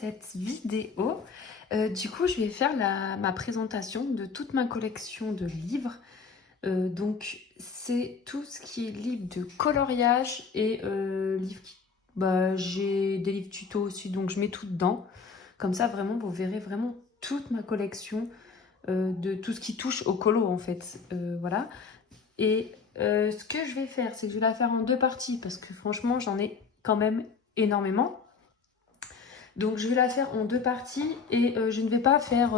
cette vidéo. Du coup, je vais faire ma présentation de toute ma collection de livres. Donc, c'est tout ce qui est livre de coloriage et livres qui... j'ai des livres tuto aussi, donc je mets tout dedans. Comme ça, vraiment, vous verrez vraiment toute ma collection de tout ce qui touche au colo, en fait. Voilà. Et ce que je vais faire, c'est que je vais la faire en deux parties, parce que franchement, j'en ai quand même énormément. Donc je vais la faire en deux parties et je ne vais pas faire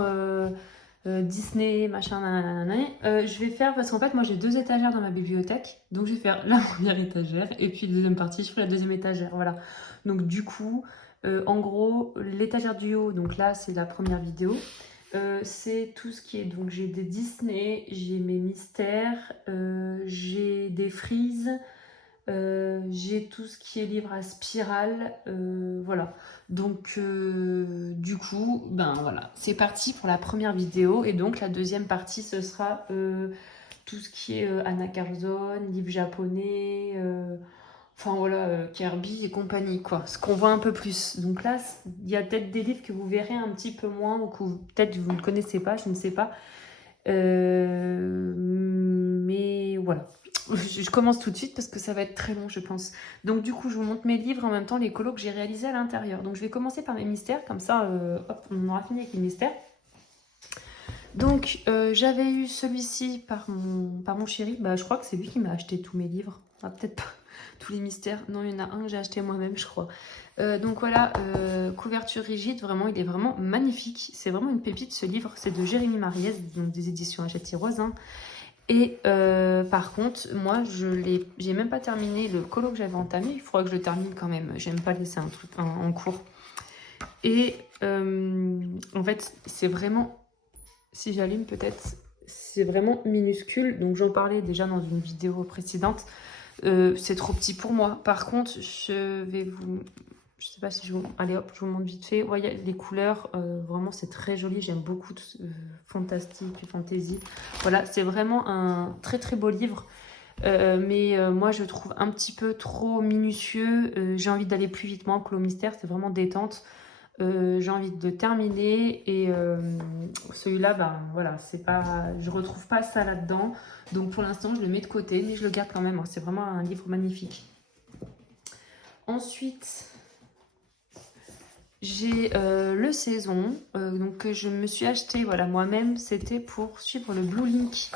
Disney, machin, nanana. Je vais faire, parce qu'en fait moi j'ai deux étagères dans ma bibliothèque, donc je vais faire la première étagère et puis la deuxième partie, je ferai la deuxième étagère, voilà. Donc du coup, en gros, l'étagère du haut, donc là c'est la première vidéo. C'est tout ce qui est, donc j'ai des Disney, j'ai mes mystères, j'ai des frises, j'ai tout ce qui est livre à spirale, voilà. Donc du coup, ben voilà, c'est parti pour la première vidéo. Et donc la deuxième partie, ce sera tout ce qui est Anna Carlson, livre japonais, enfin voilà, Kirby et compagnie, quoi. Ce qu'on voit un peu plus. Donc là, il y a peut-être des livres que vous verrez un petit peu moins ou que peut-être vous ne connaissez pas, je ne sais pas. Mais voilà. Je commence tout de suite parce que ça va être très long, je pense. Donc du coup, je vous montre mes livres en même temps les colos que j'ai réalisés à l'intérieur. Donc je vais commencer par mes mystères, comme ça, hop, on aura fini avec les mystères. Donc j'avais eu celui-ci par mon chéri. Je crois que c'est lui qui m'a acheté tous mes livres. Ah, peut-être pas tous les mystères. Non, il y en a un que j'ai acheté moi-même, je crois. Donc voilà, couverture rigide, vraiment, il est vraiment magnifique. C'est vraiment une pépite ce livre. C'est de Jérémy Mariez, donc des éditions Hachette Rosin. Et par contre, moi, j'ai même pas terminé le colo que j'avais entamé. Il faudra que je le termine quand même. J'aime pas laisser un truc en cours. Et en fait, c'est vraiment, si j'allume peut-être, c'est vraiment minuscule. Donc j'en parlais déjà dans une vidéo précédente. C'est trop petit pour moi. Par contre, je sais pas si je vous... Allez hop, je vous montre vite fait. Voyez les couleurs, vraiment c'est très joli. J'aime beaucoup fantastique et fantasy. Voilà, c'est vraiment un très très beau livre. Mais moi je trouve un petit peu trop minutieux. J'ai envie d'aller plus vite. Moi, Clos Mystère, c'est vraiment détente. J'ai envie de terminer et celui-là, voilà, c'est pas, je retrouve pas ça là-dedans. Donc pour l'instant, je le mets de côté, mais je le garde quand même. C'est vraiment un livre magnifique. Ensuite, j'ai le Saison, donc que je me suis acheté, voilà, moi-même. C'était pour suivre le Blue Link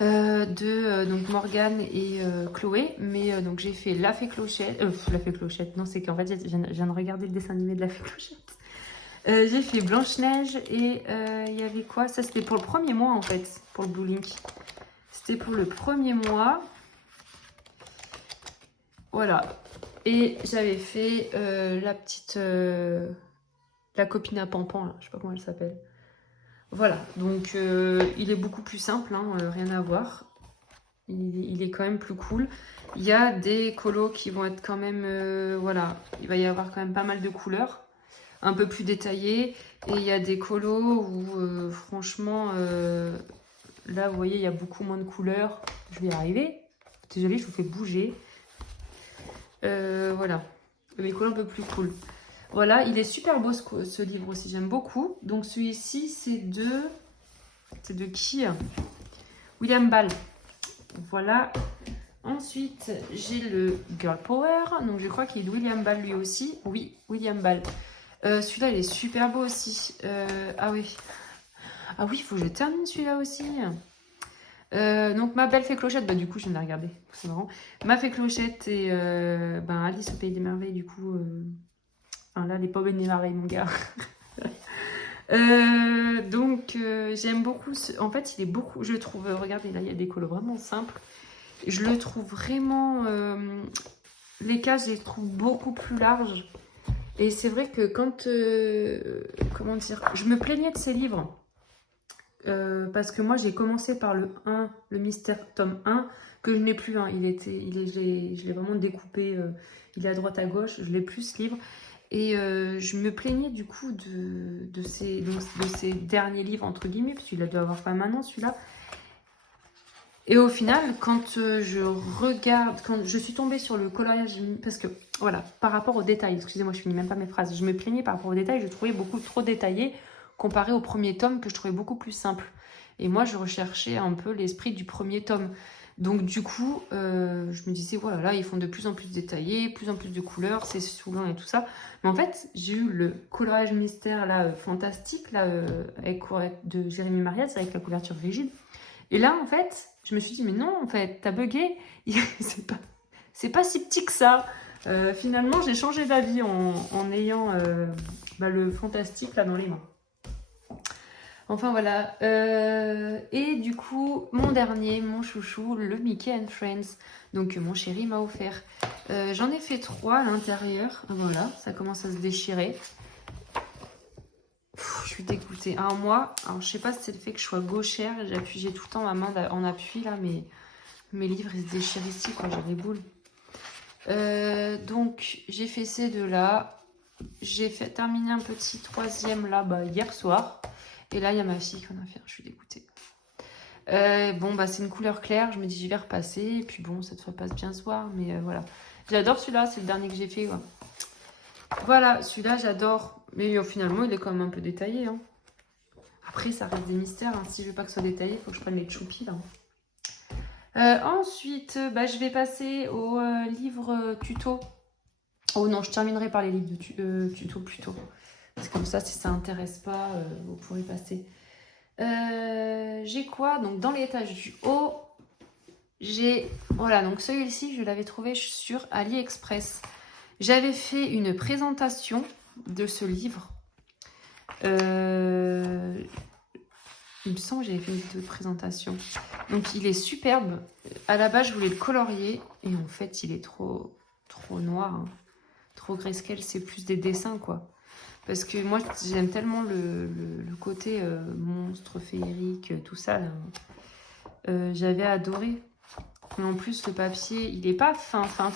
de donc Morgane et Chloé. Mais donc j'ai fait La Fée Clochette, La Fée Clochette, non, c'est qu'en fait je viens de regarder le dessin animé de La Fée Clochette. J'ai fait Blanche-Neige et il y avait quoi? Ça c'était pour le premier mois en fait, pour le Blue Link. C'était pour le premier mois. Voilà. Et j'avais fait la petite... la copine à Pampan, là. Je sais pas comment elle s'appelle. Voilà. Donc il est beaucoup plus simple, hein, rien à voir. Il est quand même plus cool. Il y a des colos qui vont être quand même... voilà. Il va y avoir quand même pas mal de couleurs. Un peu plus détaillées. Et il y a des colos où franchement... là, vous voyez, il y a beaucoup moins de couleurs. Je vais y arriver. Désolée, je vous fais bouger. Voilà, les couleurs un peu plus cool. Voilà, il est super beau ce livre aussi, j'aime beaucoup. Donc celui-ci, c'est de qui? William Ball. Voilà. Ensuite, j'ai le Girl Power. Donc je crois qu'il est de William Ball lui aussi. Oui, William Ball. Celui-là, il est super beau aussi. Ah oui. Ah oui, il faut que je termine celui-là aussi. Donc ma belle Fée Clochette, du coup je viens de la regarder, c'est marrant. Ma Fée Clochette et Alice au Pays des Merveilles, du coup, enfin là les pommes et les merveilles mon gars. Donc j'aime beaucoup, en fait il est beaucoup, je trouve, regardez là il y a des colos vraiment simples. Je le trouve vraiment, les cases je les trouve beaucoup plus larges. Et c'est vrai que quand, comment dire, je me plaignais de ces livres. Parce que moi j'ai commencé par le 1, le mystère tome 1, que je n'ai plus. Hein. Je l'ai vraiment découpé, il est à droite à gauche, je l'ai plus ce livre. Et je me plaignais du coup de ces derniers livres, entre guillemets, parce qu'il doit avoir pas maintenant celui-là. Et au final, quand je regarde, quand je suis tombée sur le coloriage, parce que voilà, par rapport aux détails, excusez-moi, je finis même pas mes phrases, je me plaignais par rapport aux détails, je trouvais beaucoup trop détaillé comparé au premier tome que je trouvais beaucoup plus simple. Et moi, je recherchais un peu l'esprit du premier tome. Donc du coup, je me disais, voilà, là, ils font de plus en plus détaillés, plus en plus de couleurs, c'est saoulant et tout ça. Mais en fait, j'ai eu le coloriage mystère, là, fantastique, là, de Jérémy Marias, avec la couverture rigide. Et là, en fait, je me suis dit, mais non, en fait, t'as bugué, c'est pas si petit que ça. Finalement, j'ai changé d'avis en ayant le fantastique là dans les mains. Enfin voilà. Et du coup, mon dernier, mon chouchou, le Mickey and Friends, donc mon chéri m'a offert. J'en ai fait 3 à l'intérieur. Voilà, ça commence à se déchirer. Je suis dégoûtée. Alors moi, je sais pas si c'est le fait que je sois gauchère, j'ai tout le temps ma main en appui là, mais mes livres ils se déchirent ici, quoi, j'ai des boules. Donc j'ai fait ces deux-là. J'ai terminé un petit 3e là hier soir. Et là il y a ma fille qui en a fait un, je suis dégoûtée. Bon bah c'est une couleur claire, je me dis j'y vais repasser. Et puis bon, cette fois passe bien ce soir, mais voilà. J'adore celui-là, c'est le dernier que j'ai fait. Ouais. Voilà, celui-là j'adore. Mais finalement il est quand même un peu détaillé. Hein. Après ça reste des mystères. Hein. Si je veux pas que ce soit détaillé, il faut que je prenne les choupis là. Ensuite, je vais passer au livre tuto. Oh non, je terminerai par les livres de tuto plutôt. Parce que comme ça, si ça n'intéresse pas, vous pourrez passer. J'ai quoi? Donc dans l'étage du haut, j'ai... Voilà, donc celui-ci, je l'avais trouvé sur AliExpress. J'avais fait une présentation de ce livre. Il me semble que j'avais fait une vidéo de présentation. Donc il est superbe. À la base, je voulais le colorier. Et en fait, il est trop noir. Hein. Trop grayscale. C'est plus des dessins, quoi. Parce que moi, j'aime tellement le côté monstre, féerique, tout ça. J'avais adoré. Mais en plus, le papier, il est pas fin. Hein.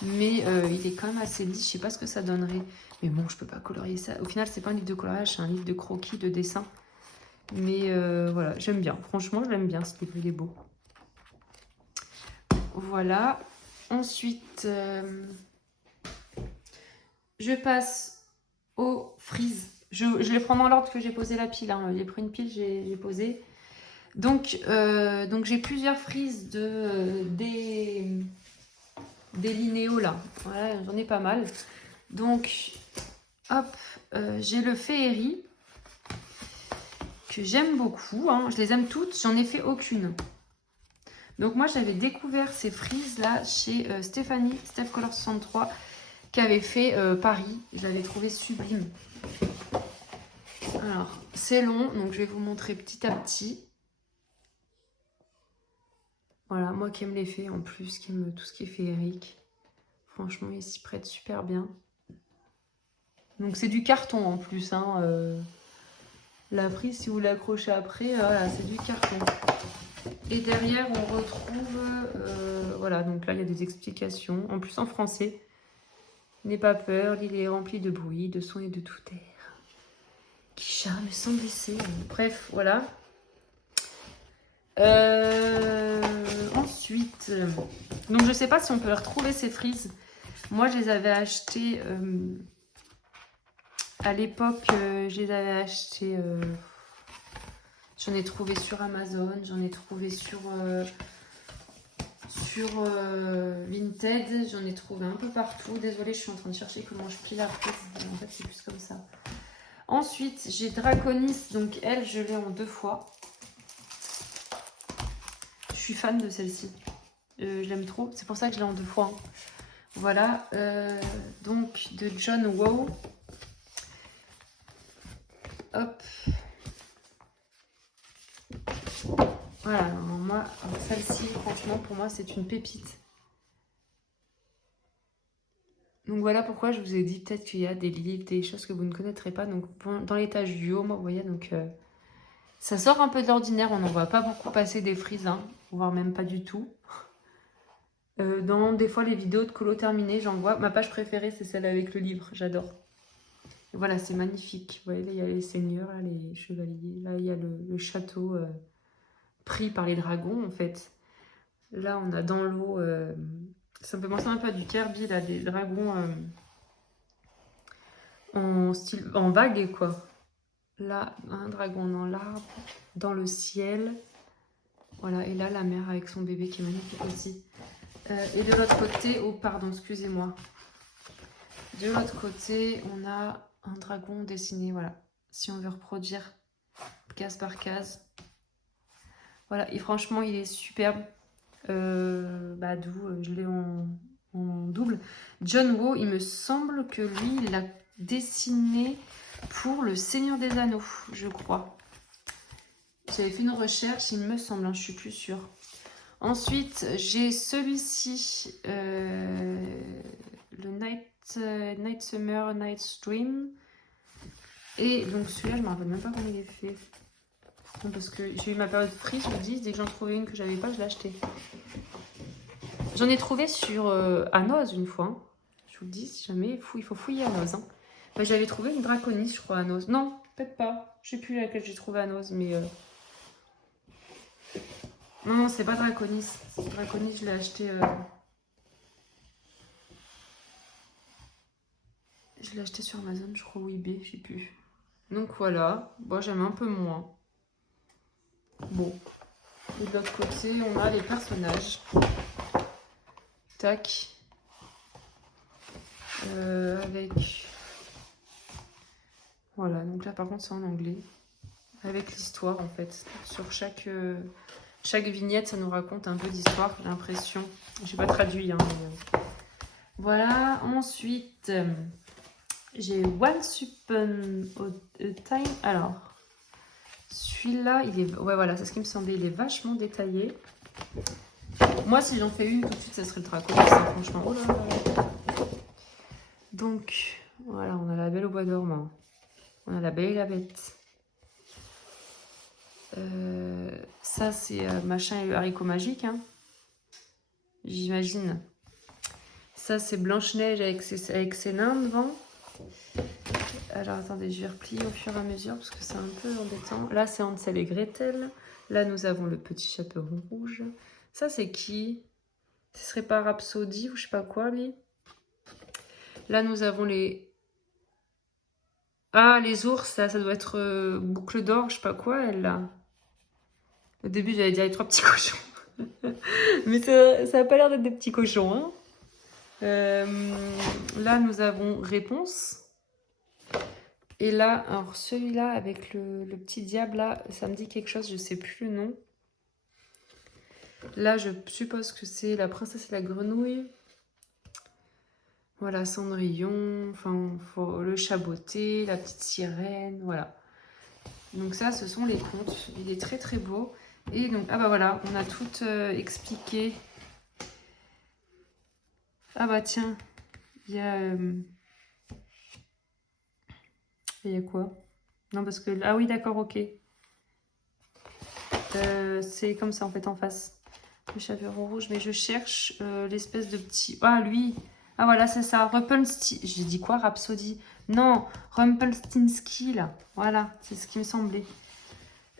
Mais il est quand même assez lisse. Je sais pas ce que ça donnerait. Mais bon, je peux pas colorier ça. Au final, c'est pas un livre de coloriage. C'est un livre de croquis, de dessin. Mais voilà, j'aime bien. Franchement, je l'aime bien, ce livre, il est beau. Voilà. Ensuite, je passe aux frises. Je les prends dans l'ordre que j'ai posé la pile. Hein. J'ai pris une pile, j'ai posé. Donc j'ai plusieurs frises des linéos là. Voilà, j'en ai pas mal. Donc, hop, j'ai le féerie. Que j'aime beaucoup, hein. Je les aime toutes, j'en ai fait aucune. Donc moi j'avais découvert ces frises là chez Stéphanie, Steph Color 63, qui avait fait Paris. Je l'avais trouvé sublime. Alors c'est long, donc je vais vous montrer petit à petit. Voilà, moi qui aime les fées en plus, qui aime tout ce qui est féerique. Franchement, il s'y prête super bien. Donc c'est du carton en plus, hein. La prise, si vous l'accrochez après, voilà, c'est du carton. Et derrière, on retrouve... voilà, donc là, il y a des explications. En plus, en français. N'aie pas peur, l'île est remplie de bruit, de sons et de tout air. Qui charme sans blesser. Bref, voilà. Ensuite... donc, je sais pas si on peut retrouver ces frises. Moi, je les avais achetées... à l'époque, je les avais achetées... j'en ai trouvé sur Amazon, j'en ai trouvé sur Vinted, j'en ai trouvé un peu partout. Désolée, je suis en train de chercher comment je plie la prise. En fait, c'est plus comme ça. Ensuite, j'ai Draconis, donc elle, je l'ai en 2 fois. Je suis fan de celle-ci. Je l'aime trop, c'est pour ça que je l'ai en 2 fois. Hein. Voilà, donc de John Wow. Hop. Voilà, moi, celle-ci, franchement, pour moi, c'est une pépite. Donc voilà pourquoi je vous ai dit peut-être qu'il y a des livres, des choses que vous ne connaîtrez pas. Donc dans l'étage du haut, moi, vous voyez, donc ça sort un peu de l'ordinaire. On n'en voit pas beaucoup passer des frises, hein, voire même pas du tout. Dans des fois les vidéos de colo terminées, j'en vois. Ma page préférée, c'est celle avec le livre. J'adore. Voilà, c'est magnifique. Vous voyez, là, il y a les seigneurs, là, les chevaliers. Là, il y a le château pris par les dragons en fait. Là, on a dans l'eau, ça me fait penser un peu à du Kirby, là, des dragons en vague, quoi. Là, un dragon dans l'arbre, dans le ciel. Voilà, et là, la mère avec son bébé qui est magnifique aussi. Et de l'autre côté, oh pardon, excusez-moi. De l'autre côté, on a un dragon dessiné, voilà. Si on veut reproduire case par case. Voilà, et franchement, il est superbe. D'où je l'ai en double. John Woo, il me semble que lui, il l'a dessiné pour le Seigneur des Anneaux, je crois. J'avais fait une recherche, il me semble, hein, je suis plus sûre. Ensuite, j'ai celui-ci, le Night Summer, Night Stream. Et donc celui-là, je ne me rappelle même pas comment il est fait. Non, parce que j'ai eu ma période free sur 10, dès que j'en trouvais une que j'avais pas, je l'ai acheté. J'en ai trouvé sur Anos une fois. Hein. Je vous le dis, si jamais, il faut fouiller Anos. Hein. Bah, j'avais trouvé une Draconis, je crois, Anos. Non, peut-être pas. Je sais plus laquelle j'ai trouvé Anos, mais... Non, c'est pas Draconis. Draconis, je l'ai acheté... Je l'ai acheté sur Amazon, je crois, ou eBay, je sais plus. Donc voilà. Bon, j'aime un peu moins. Bon. Et de l'autre côté, on a les personnages. Tac. Avec... Voilà, donc là par contre c'est en anglais. Avec l'histoire en fait. Sur chaque vignette, ça nous raconte un peu d'histoire, j'ai l'impression. J'ai pas traduit. Hein, mais... Voilà, ensuite, j'ai Once Upon a Time. Alors, celui-là, il est... Ouais, voilà, c'est ce qui me semblait. Il est vachement détaillé. Moi, si j'en fais une tout de suite, ça serait le Draconis, hein, franchement. Oh là là. Donc, voilà, on a la Belle au bois dormant. On a la Belle et la Bête. Ça, c'est machin et le haricot magique. Hein. J'imagine. Ça, c'est Blanche-Neige avec ses nains devant. Alors, attendez, je vais replier au fur et à mesure parce que c'est un peu embêtant. Là, c'est Hansel et Gretel. Là, nous avons le petit chaperon rouge. Ça, c'est qui? Ce serait pas Rhapsody ou je sais pas quoi, lui? Là, nous avons les... Ah, les ours, là, ça doit être Boucle d'or, je sais pas quoi, elle, là. Au début, j'allais dire les 3 petits cochons. Mais ça n'a pas l'air d'être des petits cochons. Hein. Là, nous avons Réponse. Et là, alors celui-là avec le petit diable, là, ça me dit quelque chose, je ne sais plus le nom. Là, je suppose que c'est la princesse et la grenouille. Voilà, Cendrillon, enfin, le chaboté, la petite sirène, voilà. Donc ça, ce sont les contes. Il est très très beau. Et donc, ah bah voilà, on a tout expliqué. Ah bah tiens, il y a... Il y a quoi? Non, parce que... Ah oui, d'accord, ok. C'est comme ça, en fait, en face. Le chaperon rouge, mais je cherche l'espèce de petit... Ah, lui. Ah voilà, c'est ça. Rumpelstiltskin. J'ai dit quoi? Rhapsody. Non, Rumpelstiltskin, là. Voilà, c'est ce qui me semblait.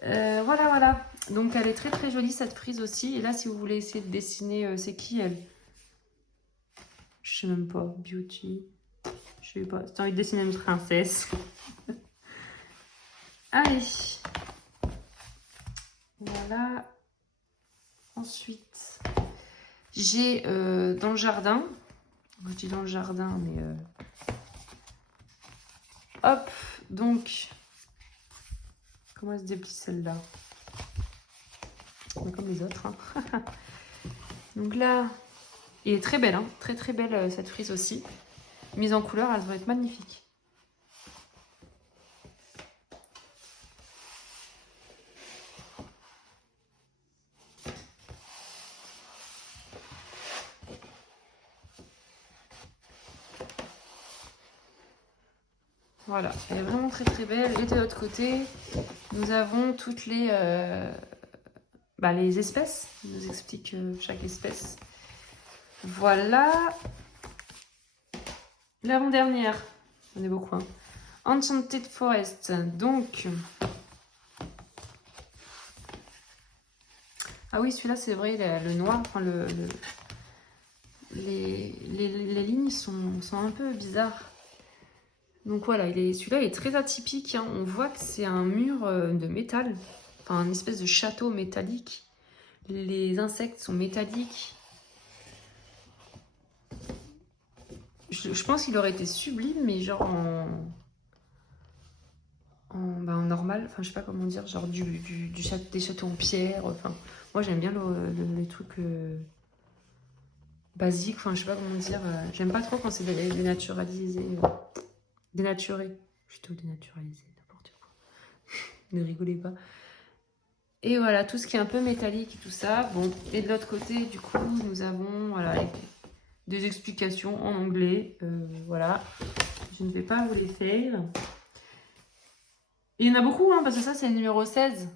Voilà, voilà. Donc, elle est très, très jolie, cette frise aussi. Et là, si vous voulez essayer de dessiner, c'est qui, elle? Je sais même pas. Beauty. Je sais pas. Si t'as envie de dessiner une princesse. Allez. Voilà. Ensuite, j'ai dans le jardin. Je dis dans le jardin, mais... Hop. Donc... Comment elle se déplie celle-là? Comme les autres. Hein. Donc là... Elle est très belle. Hein. Très très belle cette frise aussi. Mise en couleur, elle devrait être magnifique. Voilà, elle est vraiment très très belle. Et de l'autre côté, nous avons toutes les espèces. On nous explique chaque espèce. Voilà. L'avant-dernière. On est beaucoup. Hein. Enchanted Forest. Donc, Ah oui, celui-là, c'est vrai, le noir, enfin, les lignes sont un peu bizarres. Donc voilà, celui-là est très atypique. Hein. On voit que c'est un mur de métal, enfin, un espèce de château métallique. Les insectes sont métalliques. Je pense qu'il aurait été sublime, mais genre en normal, enfin je sais pas comment dire, genre des châteaux en pierre. Enfin, moi j'aime bien les trucs basiques, enfin je sais pas comment dire. J'aime pas trop quand c'est dénaturalisé. Dénaturé. Plutôt dénaturalisé, n'importe quoi. Ne rigolez pas. Et voilà, tout ce qui est un peu métallique et tout ça. Bon, et de l'autre côté, du coup, nous avons voilà, des explications en anglais. Voilà, je ne vais pas vous les faire. Il y en a beaucoup, hein, parce que ça, c'est le numéro 16.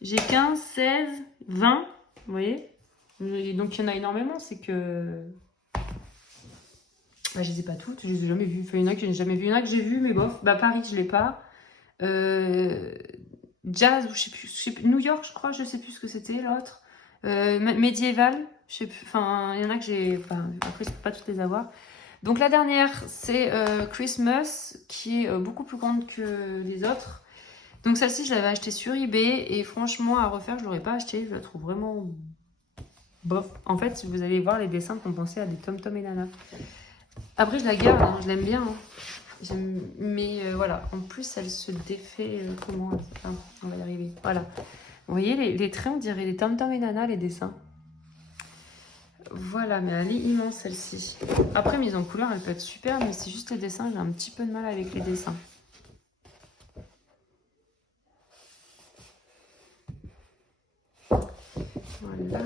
J'ai 15, 16, 20, vous voyez. Et donc, il y en a énormément, c'est que... Bah, je les ai pas toutes, je les ai jamais vues. Enfin, il y en a que je n'ai jamais vues. Il y en a que j'ai vues, mais bof. Bah, Paris, je l'ai pas. Jazz, ou je sais plus, New York, je crois, je sais plus ce que c'était, l'autre. Médiéval, je sais plus. Enfin, il y en a que j'ai... Enfin, après, je peux pas toutes les avoir. Donc, la dernière, c'est Christmas, qui est beaucoup plus grande que les autres. Donc celle-ci, je l'avais achetée sur eBay et franchement, à refaire, je ne l'aurais pas achetée. Je la trouve vraiment bof. En fait, vous allez voir les dessins qu'on pensait à des Tom Tom et Nana. Après, je la garde, hein, je l'aime bien. Hein. Mais voilà, en plus, elle se défait. Comment on va y arriver. Voilà. Vous voyez, les traits, on dirait les Tom Tom et Nana, les dessins. Voilà, mais elle est immense, celle-ci. Après, mise en couleur, elle peut être super, mais c'est juste les dessins. J'ai un petit peu de mal avec les dessins. Voilà.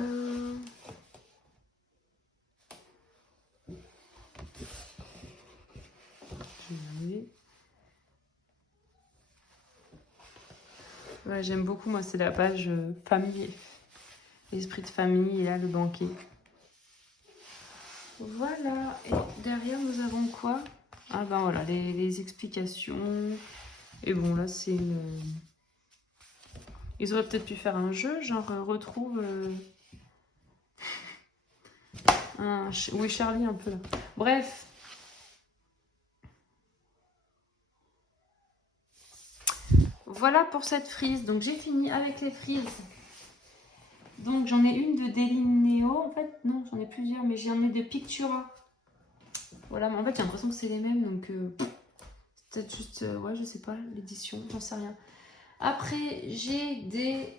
Ouais, j'aime beaucoup, moi, c'est la page famille, esprit de famille, et là, le banquet. Voilà, et derrière, nous avons quoi? Ah ben voilà, les explications. Et bon, là, c'est une... Ils auraient peut-être pu faire un jeu, genre retrouve... Oui, Charlie, un peu, là. Bref. Voilà pour cette frise. Donc, j'ai fini avec les frises. Donc, j'en ai une de Delineo, en fait. Non, j'en ai plusieurs, mais j'en ai de Pictura. Voilà, mais en fait, j'ai l'impression que c'est les mêmes, donc... c'est peut-être juste... ouais, je sais pas, l'édition, j'en sais rien. Après, j'ai des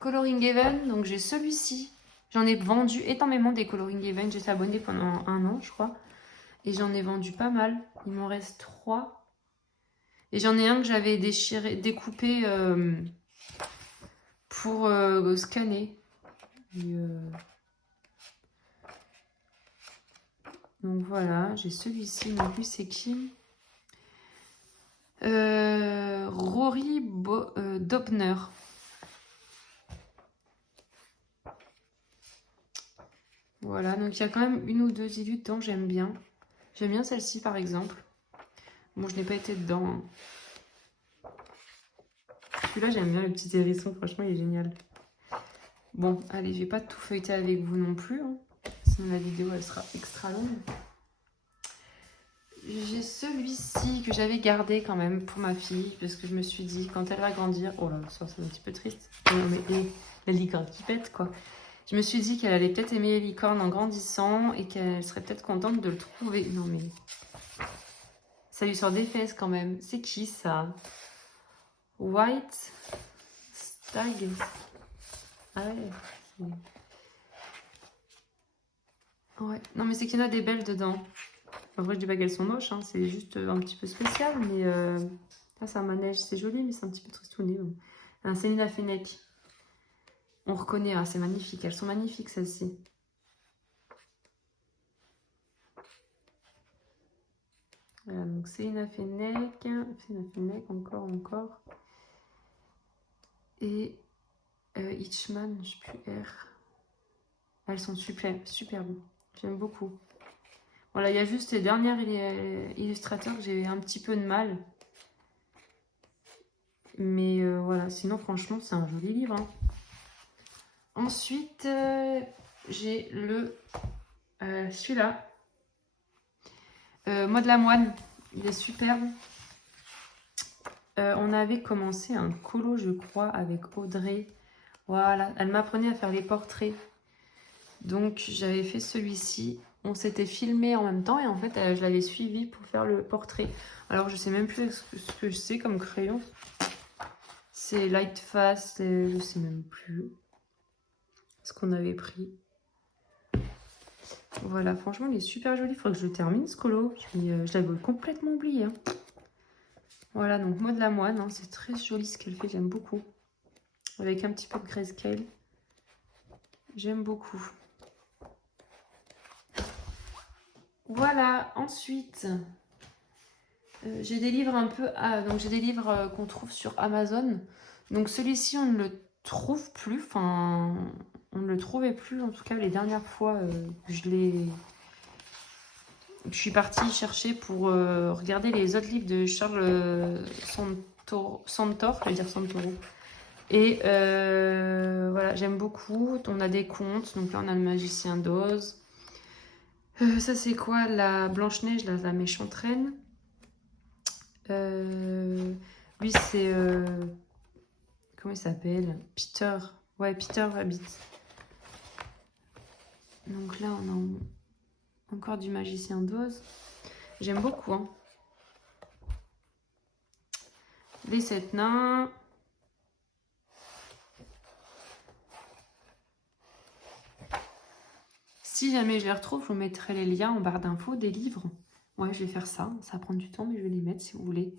Coloring Even. Donc, j'ai celui-ci. J'en ai vendu énormément des Coloring Even. J'étais abonnée pendant 1 an, je crois. Et j'en ai vendu pas mal. Il m'en reste 3. Et j'en ai un que j'avais découpé pour scanner. Et, donc voilà, j'ai celui-ci. Non plus, c'est qui? Rory Dobner. Voilà, donc il y a quand même 1 ou 2 élus dedans, j'aime bien. J'aime bien celle-ci par exemple. Bon, je n'ai pas été dedans. Hein. Celui-là, j'aime bien le petit hérisson, franchement, il est génial. Bon, allez, je vais pas tout feuilleter avec vous non plus. Hein. Sinon, la vidéo, elle sera extra longue. J'ai celui-ci que j'avais gardé quand même pour ma fille, parce que je me suis dit, quand elle va grandir... Oh là, ça, c'est un petit peu triste. Non, mais la licorne qui pète, quoi. Je me suis dit qu'elle allait peut-être aimer les licornes en grandissant et qu'elle serait peut-être contente de le trouver. Non, mais... Ça lui sort des fesses quand même. C'est qui, ça? White Stag. Ah ouais. Ouais. Non, mais c'est qu'il y en a des belles dedans. En vrai, je dis pas qu'elles sont moches, hein. C'est juste un petit peu spécial. Mais là, c'est un manège. C'est joli, mais c'est un petit peu tristouné. Un Céline Fennec. On reconnaît, hein, c'est magnifique. Elles sont magnifiques, celles-ci. Voilà, donc Céline Fennec. Céline Fennec, encore. Et Hitchman, je sais plus, R. Elles sont superbes. J'aime beaucoup. Voilà, il y a juste les derniers illustrateurs que j'ai un petit peu de mal. Mais voilà, sinon franchement c'est un joli livre. Hein. Ensuite, j'ai celui-là. Moi de la moine, il est superbe. On avait commencé un colo, je crois, avec Audrey. Voilà, elle m'apprenait à faire les portraits. Donc j'avais fait celui-ci. On s'était filmé en même temps et en fait je l'avais suivi pour faire le portrait. Alors je sais même plus ce que c'est comme crayon. C'est Light Fast, je sais même plus ce qu'on avait pris. Voilà, franchement il est super joli. Il faudrait que je le termine ce colo. Je l'avais complètement oublié. Hein. Voilà, donc moi de la moine, hein, c'est très joli ce qu'elle fait, j'aime beaucoup. Avec un petit peu de grayscale. J'aime beaucoup. Voilà, ensuite, j'ai des livres un peu... donc j'ai des livres qu'on trouve sur Amazon. Donc celui-ci, on ne le trouve plus. Enfin, on ne le trouvait plus, en tout cas, les dernières fois je suis partie chercher pour regarder les autres livres de Charles Santor, je vais dire Santoro. Et voilà, j'aime beaucoup. On a des contes. Donc là, on a le Magicien d'Oz. Ça, c'est quoi? La Blanche-Neige, la méchante reine. Lui, c'est... comment il s'appelle? Peter. Ouais, Peter Rabbit. Donc là, on a encore du Magicien d'Oz. J'aime beaucoup. Hein. Les 7 nains. Si jamais je les retrouve, je vous mettrai les liens en barre d'infos des livres. Ouais, je vais faire ça. Ça va prendre du temps, mais je vais les mettre si vous voulez.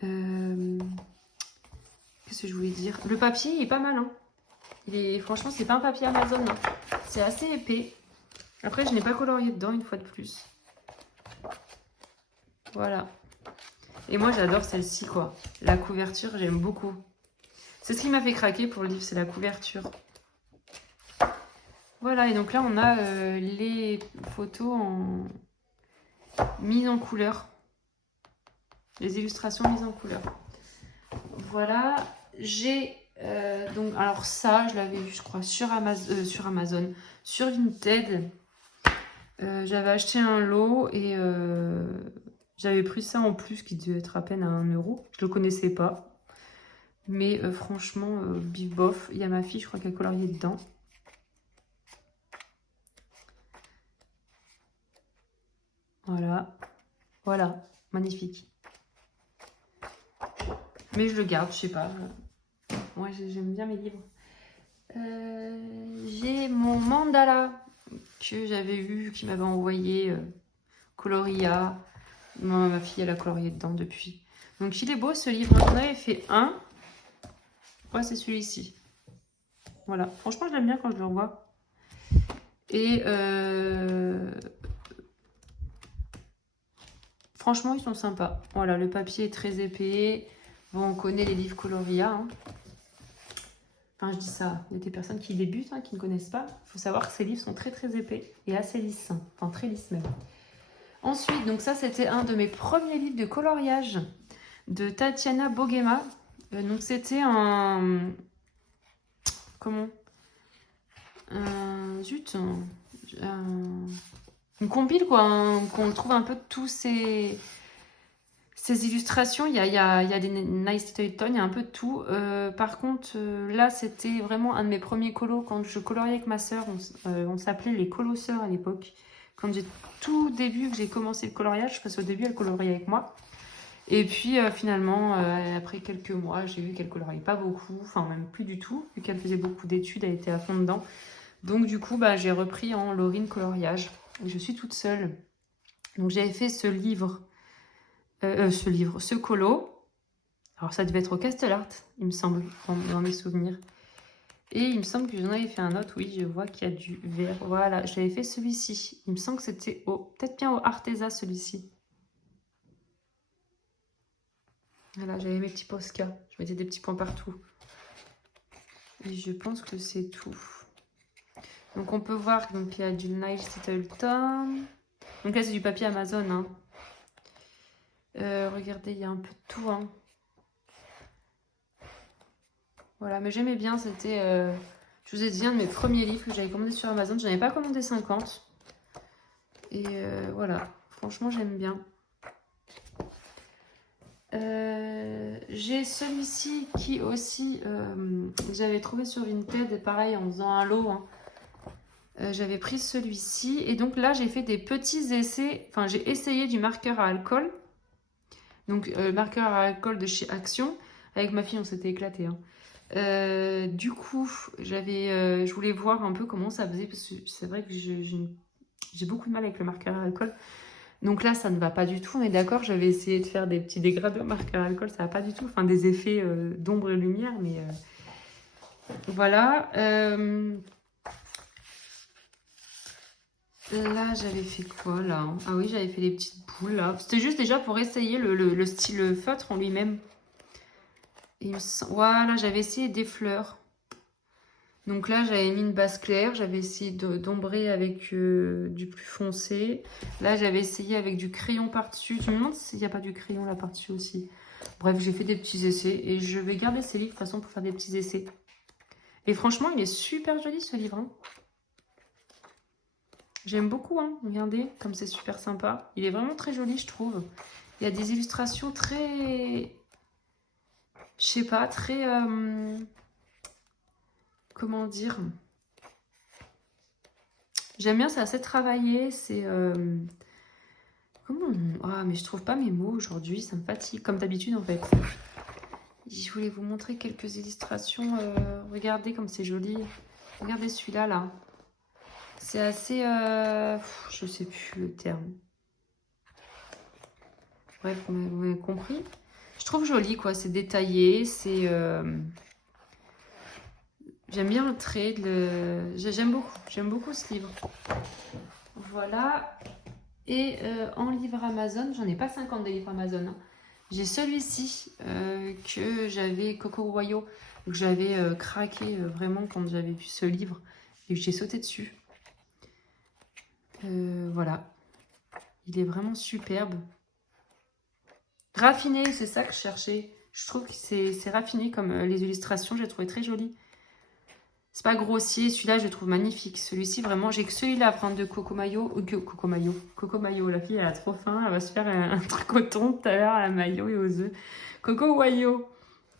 Qu'est-ce que je voulais dire? Le papier, il est pas mal. Hein. Franchement, c'est pas un papier Amazon. Hein. C'est assez épais. Après, je n'ai pas colorié dedans, une fois de plus. Voilà. Et moi, j'adore celle-ci, quoi. La couverture, j'aime beaucoup. C'est ce qui m'a fait craquer pour le livre, c'est la couverture. Voilà, et donc là, on a les photos mises en couleur. Les illustrations mises en couleur. Voilà, j'ai... donc, alors ça, je l'avais vu, je crois, sur Amazon, sur Vinted. J'avais acheté un lot et j'avais pris ça en plus, qui devait être à peine à 1 €. Je le connaissais pas. Mais franchement, bif bof. Il y a ma fille, je crois qu'elle a colorié dedans. Voilà. Voilà. Magnifique. Mais je le garde, je sais pas. Ouais, j'aime bien mes livres. J'ai mon mandala que j'avais eu, qui m'avait envoyé Coloria. Ma fille, elle a colorié dedans depuis. Donc il est beau ce livre. J'en avais fait un. Ouais, c'est celui-ci. Voilà. Franchement, je l'aime bien quand je le revois. Et franchement, ils sont sympas. Voilà, le papier est très épais. Bon, on connaît les livres Coloria. Hein. Enfin, je dis ça. Il y a des personnes qui débutent, hein, qui ne connaissent pas. Il faut savoir que ces livres sont très très épais et assez lisses. Hein. Enfin, très lisses même. Ensuite, donc ça, c'était un de mes premiers livres de coloriage de Tatiana Boguema. Donc c'était un... Comment? Zut. Une compile, quoi. Qu'on trouve un peu tous ces illustrations. Il y a des Nice Little Tones, il y a un peu de tout. Par contre, là, c'était vraiment un de mes premiers colos. Quand je coloriais avec ma sœur, on s'appelait les colosseurs à l'époque. Quand j'ai tout début que j'ai commencé le coloriage, parce qu'au début, elle coloriait avec moi. Et puis finalement, après quelques mois, j'ai vu qu'elle coloriait pas beaucoup, enfin même plus du tout, vu qu'elle faisait beaucoup d'études, elle était à fond dedans. Donc du coup, j'ai repris en Laurine coloriage. Et je suis toute seule. Donc j'avais fait ce colo. Alors ça devait être au Castelart, il me semble, dans mes souvenirs. Et il me semble que j'en avais fait un autre, oui, je vois qu'il y a du vert. Voilà, j'avais fait celui-ci. Il me semble que c'était peut-être bien au Arteza, celui-ci. Voilà, j'avais mes petits Posca. Je mettais des petits points partout. Et je pense que c'est tout. Donc on peut voir qu'il y a du Nice Little Tom. Donc là, c'est du papier Amazon. Hein. Regardez, il y a un peu de tout. Hein. Voilà, mais j'aimais bien, c'était, je vous ai dit, un de mes premiers livres que j'avais commandé sur Amazon. Je n'en avais pas commandé 50. Et voilà, franchement, j'aime bien. J'ai celui-ci qui aussi, j'avais trouvé sur Vinted, pareil, en faisant un lot. Hein. J'avais pris celui-ci. Et donc là, j'ai fait des petits essais. Enfin, j'ai essayé du marqueur à alcool. Donc, marqueur à alcool de chez Action. Avec ma fille, on s'était éclaté. Hein. Du coup, je voulais voir un peu comment ça faisait. Parce que c'est vrai que j'ai beaucoup de mal avec le marqueur à alcool. Donc là, ça ne va pas du tout, on est d'accord. J'avais essayé de faire des petits dégradés au marqueur à alcool, ça va pas du tout. Enfin, des effets d'ombre et lumière, mais voilà. Là, j'avais fait quoi, là? Ah oui, j'avais fait des petites boules, là. C'était juste déjà pour essayer le style feutre en lui-même. Voilà, j'avais essayé des fleurs. Donc là, j'avais mis une base claire. J'avais essayé d'ombrer avec du plus foncé. Là, j'avais essayé avec du crayon par-dessus. Je me demande s'il n'y a pas du crayon là par-dessus aussi. Bref, j'ai fait des petits essais. Et je vais garder ces livres de toute façon pour faire des petits essais. Et franchement, il est super joli ce livre. Hein. J'aime beaucoup. Hein. Regardez, comme c'est super sympa. Il est vraiment très joli, je trouve. Il y a des illustrations très... Je sais pas, très... Comment dire? J'aime bien, c'est assez travaillé. C'est... Ah, mais je trouve pas mes mots aujourd'hui, ça me fatigue, comme d'habitude en fait. Je voulais vous montrer quelques illustrations. Regardez comme c'est joli. Regardez celui-là, là. C'est assez... je sais plus le terme. Bref, vous m'avez compris. Je trouve joli, quoi. C'est détaillé, c'est... J'aime bien le trait. J'aime beaucoup ce livre. Voilà. Et en livre Amazon, j'en ai pas 50 des livres Amazon. Hein. J'ai celui-ci que j'avais, Coco Royo, que j'avais craqué vraiment quand j'avais vu ce livre et que j'ai sauté dessus. Voilà. Il est vraiment superbe. Raffiné, c'est ça que je cherchais. Je trouve que c'est raffiné comme les illustrations, j'ai trouvé très joli. C'est pas grossier, celui-là je le trouve magnifique. Celui-ci vraiment, j'ai que celui-là à prendre de Coco Mayo. Coco Mayo, la fille elle a trop faim, elle va se faire un truc au thon tout à l'heure à la mayo et aux œufs. Coco Wayo.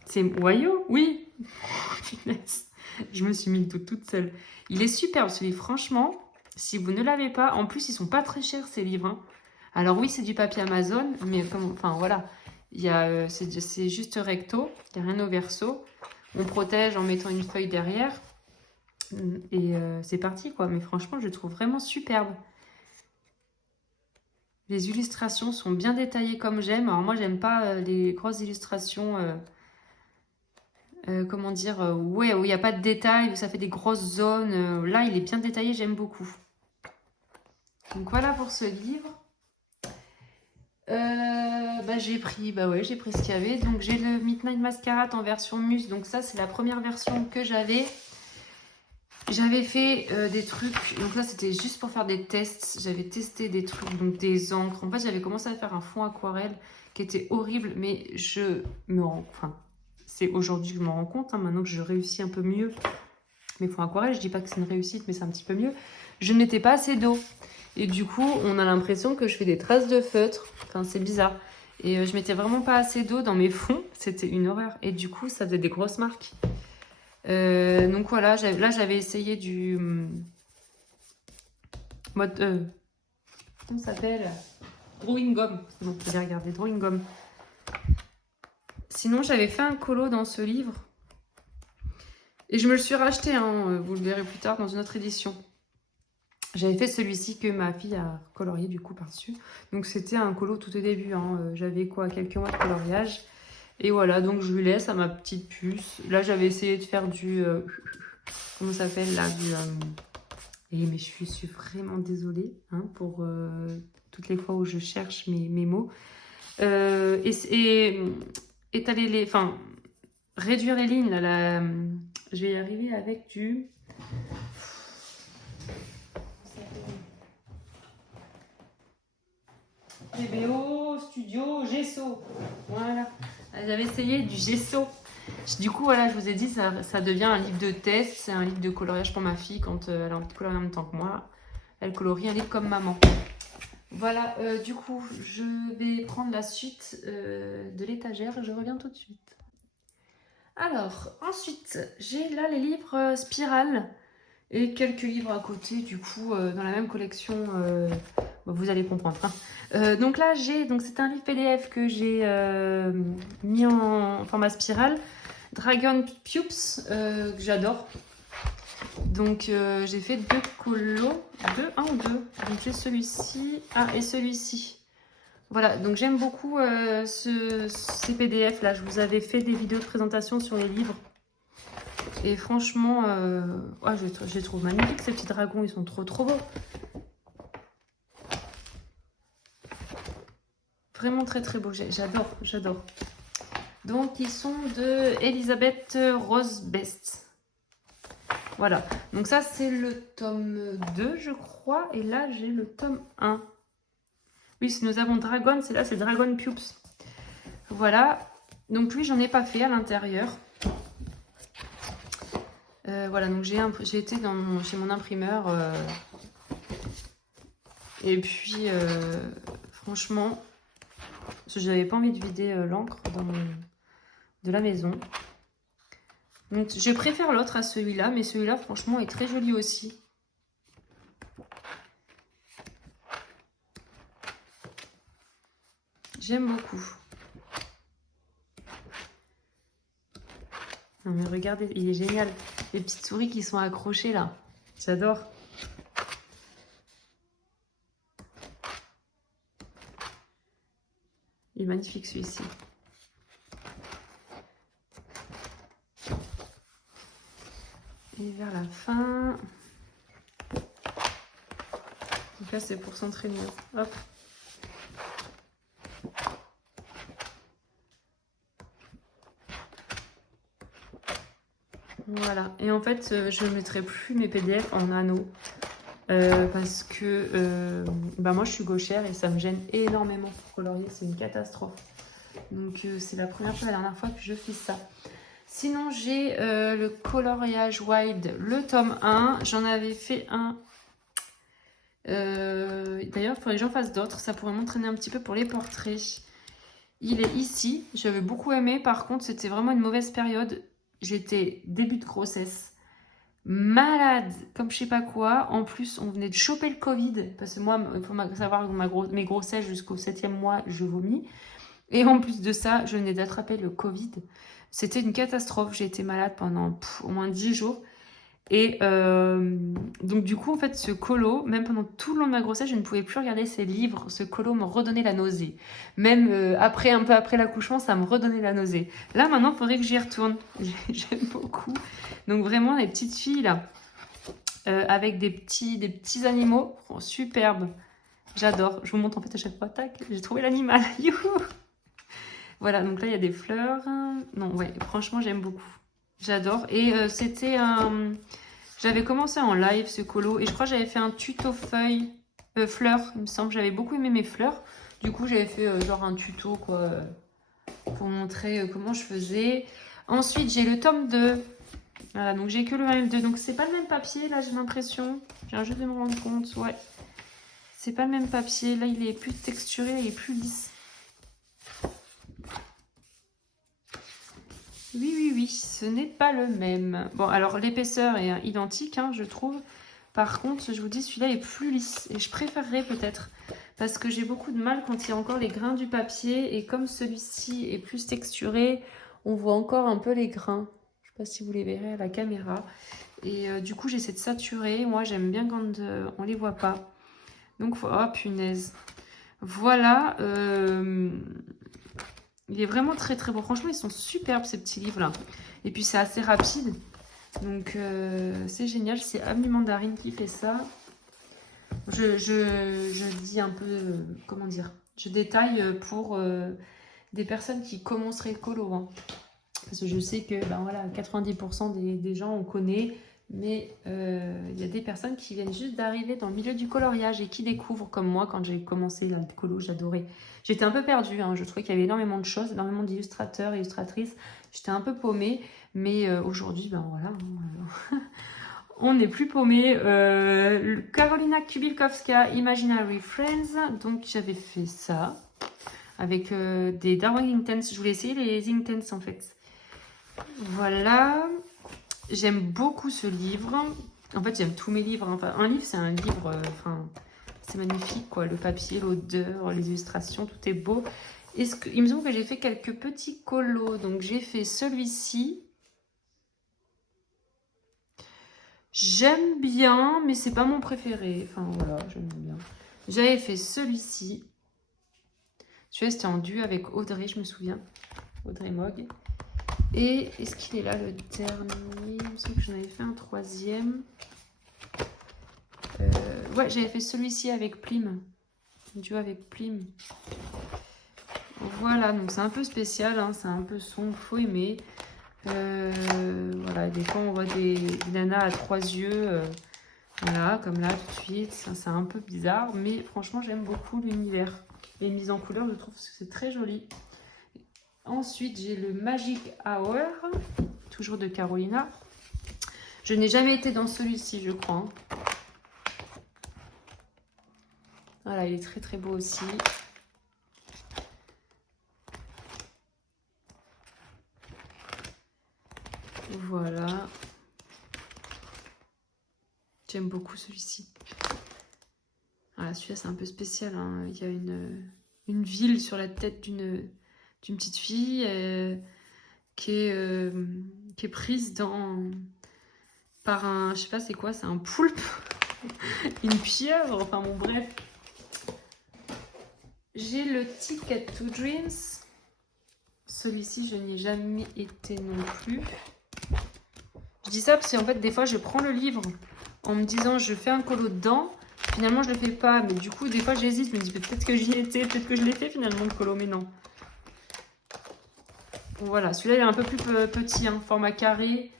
C'est Wayo? Oui. Je me suis mis toute seule. Il est superbe celui, franchement. Si vous ne l'avez pas, en plus ils sont pas très chers ces livres. Hein. Alors oui, c'est du papier Amazon, mais comme, enfin voilà, c'est juste recto, il n'y a rien au verso. On protège en mettant une feuille derrière. Et c'est parti quoi, mais franchement je le trouve vraiment superbe. Les illustrations sont bien détaillées comme j'aime. Alors moi j'aime pas les grosses illustrations, comment dire, ouais, où il n'y a pas de détails, où ça fait des grosses zones. Là il est bien détaillé, j'aime beaucoup. Donc voilà pour ce livre. J'ai pris ce qu'il y avait. Donc j'ai le Midnight Masquerade en version mousse. Donc ça c'est la première version que j'avais. J'avais fait des trucs, donc là c'était juste pour faire des tests. J'avais testé des trucs, donc des encres. En fait, j'avais commencé à faire un fond aquarelle qui était horrible, mais c'est aujourd'hui que je m'en rends compte, hein, maintenant que je réussis un peu mieux. Mes fonds aquarelle, je dis pas que c'est une réussite, mais c'est un petit peu mieux. Je ne mettais pas assez d'eau. Et du coup, on a l'impression que je fais des traces de feutre. Enfin, c'est bizarre. Et je mettais vraiment pas assez d'eau dans mes fonds. C'était une horreur. Et du coup, ça faisait des grosses marques. Donc voilà, là j'avais essayé du mode comment ça s'appelle, Drawing Gum. Donc vous allez regarder Drawing Gum. Sinon j'avais fait un colo dans ce livre et je me le suis racheté, hein, vous le verrez plus tard dans une autre édition. J'avais fait celui-ci que ma fille a colorié du coup par-dessus. Donc c'était un colo tout au début, hein. J'avais quoi, quelques mois de coloriage. Et voilà, donc je lui laisse à ma petite puce. Là, j'avais essayé de faire du... comment ça s'appelle là mais je suis vraiment désolée hein, pour toutes les fois où je cherche mes mots. Étaler les... Enfin, réduire les lignes. Là, je vais y arriver avec du... PBO, Studio, Gesso. Voilà. J'avais essayé du gesso. Du coup, voilà, je vous ai dit, ça devient un livre de test. C'est un livre de coloriage pour ma fille quand elle a envie de colorier en même temps que moi. Elle colorie un livre comme maman. Voilà, du coup, je vais prendre la suite de l'étagère. Je reviens tout de suite. Alors, ensuite, j'ai là les livres Spirale et quelques livres à côté, du coup, dans la même collection. Vous allez comprendre. Hein. Donc là, c'est un livre PDF que j'ai mis en format spirale. Dragon Pupes, que j'adore. Donc j'ai fait 2 colos, un ou deux. Donc j'ai celui-ci, et celui-ci. Voilà, donc j'aime beaucoup ces PDF là. Je vous avais fait des vidéos de présentation sur les livres. Et franchement, je les trouve magnifiques ces petits dragons, ils sont trop beaux. Vraiment très beaux, j'adore. Donc ils sont de Elisabeth Rose Best. Voilà, donc ça c'est le tome 2 je crois, et là j'ai le tome 1. Oui, si nous avons Dragon, c'est Dragon Pupes. Voilà, donc lui j'en ai pas fait à l'intérieur. Voilà, donc j'ai été chez mon imprimeur. Et puis, franchement, parce que je n'avais pas envie de vider l'encre de la maison. Donc je préfère l'autre à celui-là, mais celui-là franchement est très joli aussi. J'aime beaucoup. Non mais regardez, il est génial. Les petites souris qui sont accrochées là. J'adore. Il est magnifique celui-ci. Et vers la fin. Donc là c'est pour s'entraîner. Hop. Voilà, et en fait je ne mettrai plus mes PDF en anneaux parce que moi je suis gauchère et ça me gêne énormément pour colorier, c'est une catastrophe. Donc c'est la première fois, la dernière fois que je fais ça. Sinon j'ai le coloriage wide, le tome 1, j'en avais fait un. D'ailleurs il faudrait que j'en fasse d'autres, ça pourrait m'entraîner un petit peu pour les portraits. Il est ici, j'avais beaucoup aimé, par contre c'était vraiment une mauvaise période. J'étais début de grossesse, malade comme je sais pas quoi. En plus, on venait de choper le Covid. Parce que moi, il faut savoir que mes grossesses jusqu'au 7e mois, je vomis. Et en plus de ça, je venais d'attraper le Covid. C'était une catastrophe. J'ai été malade pendant au moins 10 jours. Et donc du coup, en fait, ce colo, même pendant tout le long de ma grossesse, je ne pouvais plus regarder ces livres. Ce colo me redonnait la nausée. Même un peu après l'accouchement, ça me redonnait la nausée. Là, maintenant, il faudrait que j'y retourne. J'aime beaucoup. Donc vraiment, les petites filles, là, avec des petits animaux, superbes. J'adore. Je vous montre en fait à chaque fois. Tac, j'ai trouvé l'animal. Youhou! Voilà, donc là, il y a des fleurs. Non, ouais, franchement, j'aime beaucoup. J'adore. Et c'était un... J'avais commencé en live ce colo et je crois que j'avais fait un tuto fleurs, il me semble. J'avais beaucoup aimé mes fleurs. Du coup, j'avais fait genre un tuto quoi, pour montrer comment je faisais. Ensuite, j'ai le tome 2. Voilà, donc j'ai que le même 2. Donc c'est pas le même papier, là j'ai l'impression. Je viens juste de me rendre compte, ouais. C'est pas le même papier. Là, il est plus texturé, il est plus lisse. Oui, ce n'est pas le même. Bon, alors l'épaisseur est identique, hein, je trouve. Par contre, je vous dis, celui-là est plus lisse. Et je préférerais peut-être. Parce que j'ai beaucoup de mal quand il y a encore les grains du papier. Et comme celui-ci est plus texturé, on voit encore un peu les grains. Je ne sais pas si vous les verrez à la caméra. Et du coup, j'essaie de saturer. Moi, j'aime bien quand on ne les voit pas. Donc, oh punaise. Voilà. Il est vraiment très beau. Franchement, ils sont superbes ces petits livres-là. Et puis, c'est assez rapide. Donc, c'est génial. C'est Avenue Mandarine qui fait ça. Je dis un peu, comment dire, je détaille pour des personnes qui commenceraient le colo. Hein. Parce que je sais que, ben voilà, 90% des gens, on connaît. Mais il y a des personnes qui viennent juste d'arriver dans le milieu du coloriage et qui découvrent, comme moi, quand j'ai commencé la colo, j'adorais. J'étais un peu perdue, hein, je trouvais qu'il y avait énormément de choses, énormément d'illustrateurs, illustratrices. J'étais un peu paumée, mais aujourd'hui, ben voilà, on n'est plus paumé. Karolina Kubilkowska, Imaginary Friends, donc j'avais fait ça, avec des Darwin Intense. Je voulais essayer les Intense, en fait. Voilà. J'aime beaucoup ce livre. En fait, j'aime tous mes livres. Enfin, un livre, c'est un livre. C'est magnifique, quoi. Le papier, l'odeur, les illustrations, tout est beau. Il me semble que j'ai fait quelques petits colos. Donc, j'ai fait celui-ci. J'aime bien, mais c'est pas mon préféré. Enfin, voilà, j'aime bien. J'avais fait celui-ci. Celui-là, c'était en duo avec Audrey, je me souviens. Audrey Mogg. Et est-ce qu'il est là le dernier? Il me semble que j'en avais fait un troisième. Ouais, j'avais fait celui-ci avec Plim. Duo avec Plim. Voilà, donc c'est un peu spécial, hein, c'est un peu sombre, faut aimer. Voilà, des fois on voit des nanas à 3 yeux. Voilà, comme là tout de suite. C'est un peu bizarre, mais franchement j'aime beaucoup l'univers. Les mises en couleur, je trouve que c'est très joli. Ensuite, j'ai le Magic Hour, toujours de Carolina. Je n'ai jamais été dans celui-ci, je crois. Voilà, il est très très beau aussi. Voilà. J'aime beaucoup celui-ci. Voilà, celui-là, c'est un peu spécial, hein. Il y a une ville sur la tête d'une petite fille qui est prise par un, je sais pas c'est quoi, c'est un poulpe, une pieuvre, enfin bon bref. J'ai le Ticket to Dreams. Celui-ci, je n'y ai jamais été non plus. Je dis ça parce qu'en fait, des fois, je prends le livre en me disant je fais un colo dedans. Finalement, je le fais pas, mais du coup, des fois, j'hésite. Je me dis peut-être que j'y étais, peut-être que je l'ai fait finalement le colo, mais non. Voilà, celui-là il est un peu plus petit, hein, format carré.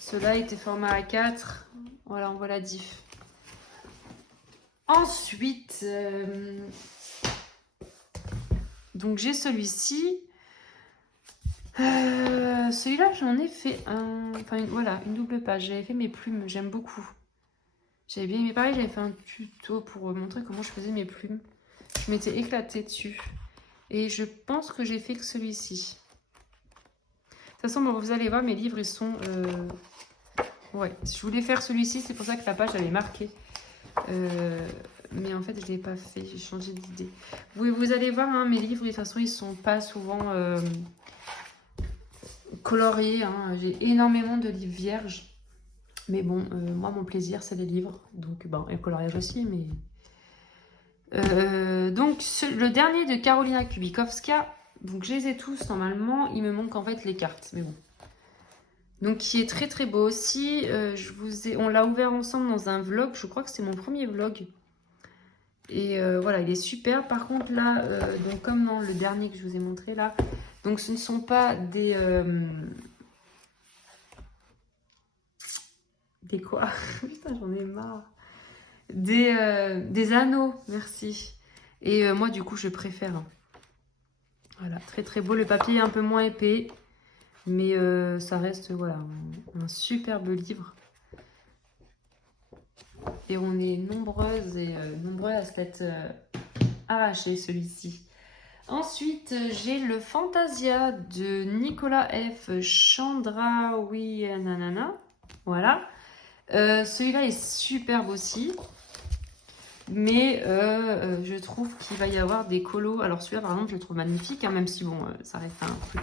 Celui-là était format A4. Voilà, on voit la diff. Ensuite, donc j'ai celui-ci. Celui-là, j'en ai fait un. Enfin, voilà, une double page. J'avais fait mes plumes, j'aime beaucoup. J'avais bien aimé. Pareil, j'avais fait un tuto pour montrer comment je faisais mes plumes. Je m'étais éclatée dessus. Et je pense que j'ai fait que celui-ci. De toute façon, bon, vous allez voir, mes livres, ils sont... Ouais, je voulais faire celui-ci, c'est pour ça que la page, elle est marquée. Mais en fait, je ne l'ai pas fait, j'ai changé d'idée. Vous allez voir, hein, mes livres, de toute façon, ils ne sont pas souvent coloriés. Hein. J'ai énormément de livres vierges. Mais bon, moi, mon plaisir, c'est les livres. Donc, bon, et le coloriage aussi, mais... donc, le dernier de Karolina Kubilkowska... Donc, je les ai tous, normalement. Il me manque, en fait, les cartes. Mais bon. Donc, qui est très, très beau aussi. On l'a ouvert ensemble dans un vlog. Je crois que c'est mon premier vlog. Et voilà, il est super. Par contre, là, donc comme dans le dernier que je vous ai montré, là, donc ce ne sont pas des... Des quoi? Putain, j'en ai marre. Des anneaux, merci. Et moi, du coup, je préfère. Voilà, très très beau. Le papier est un peu moins épais, mais ça reste voilà, un superbe livre. Et on est nombreuses et nombreux à se l'être arraché celui-ci. Ensuite, j'ai le Fantasia de Nicolas F. Chandraoui nanana. Voilà. Celui-là est superbe aussi. Mais je trouve qu'il va y avoir des colos. Alors celui-là, par exemple, je le trouve magnifique, hein, même si, bon, ça reste un truc...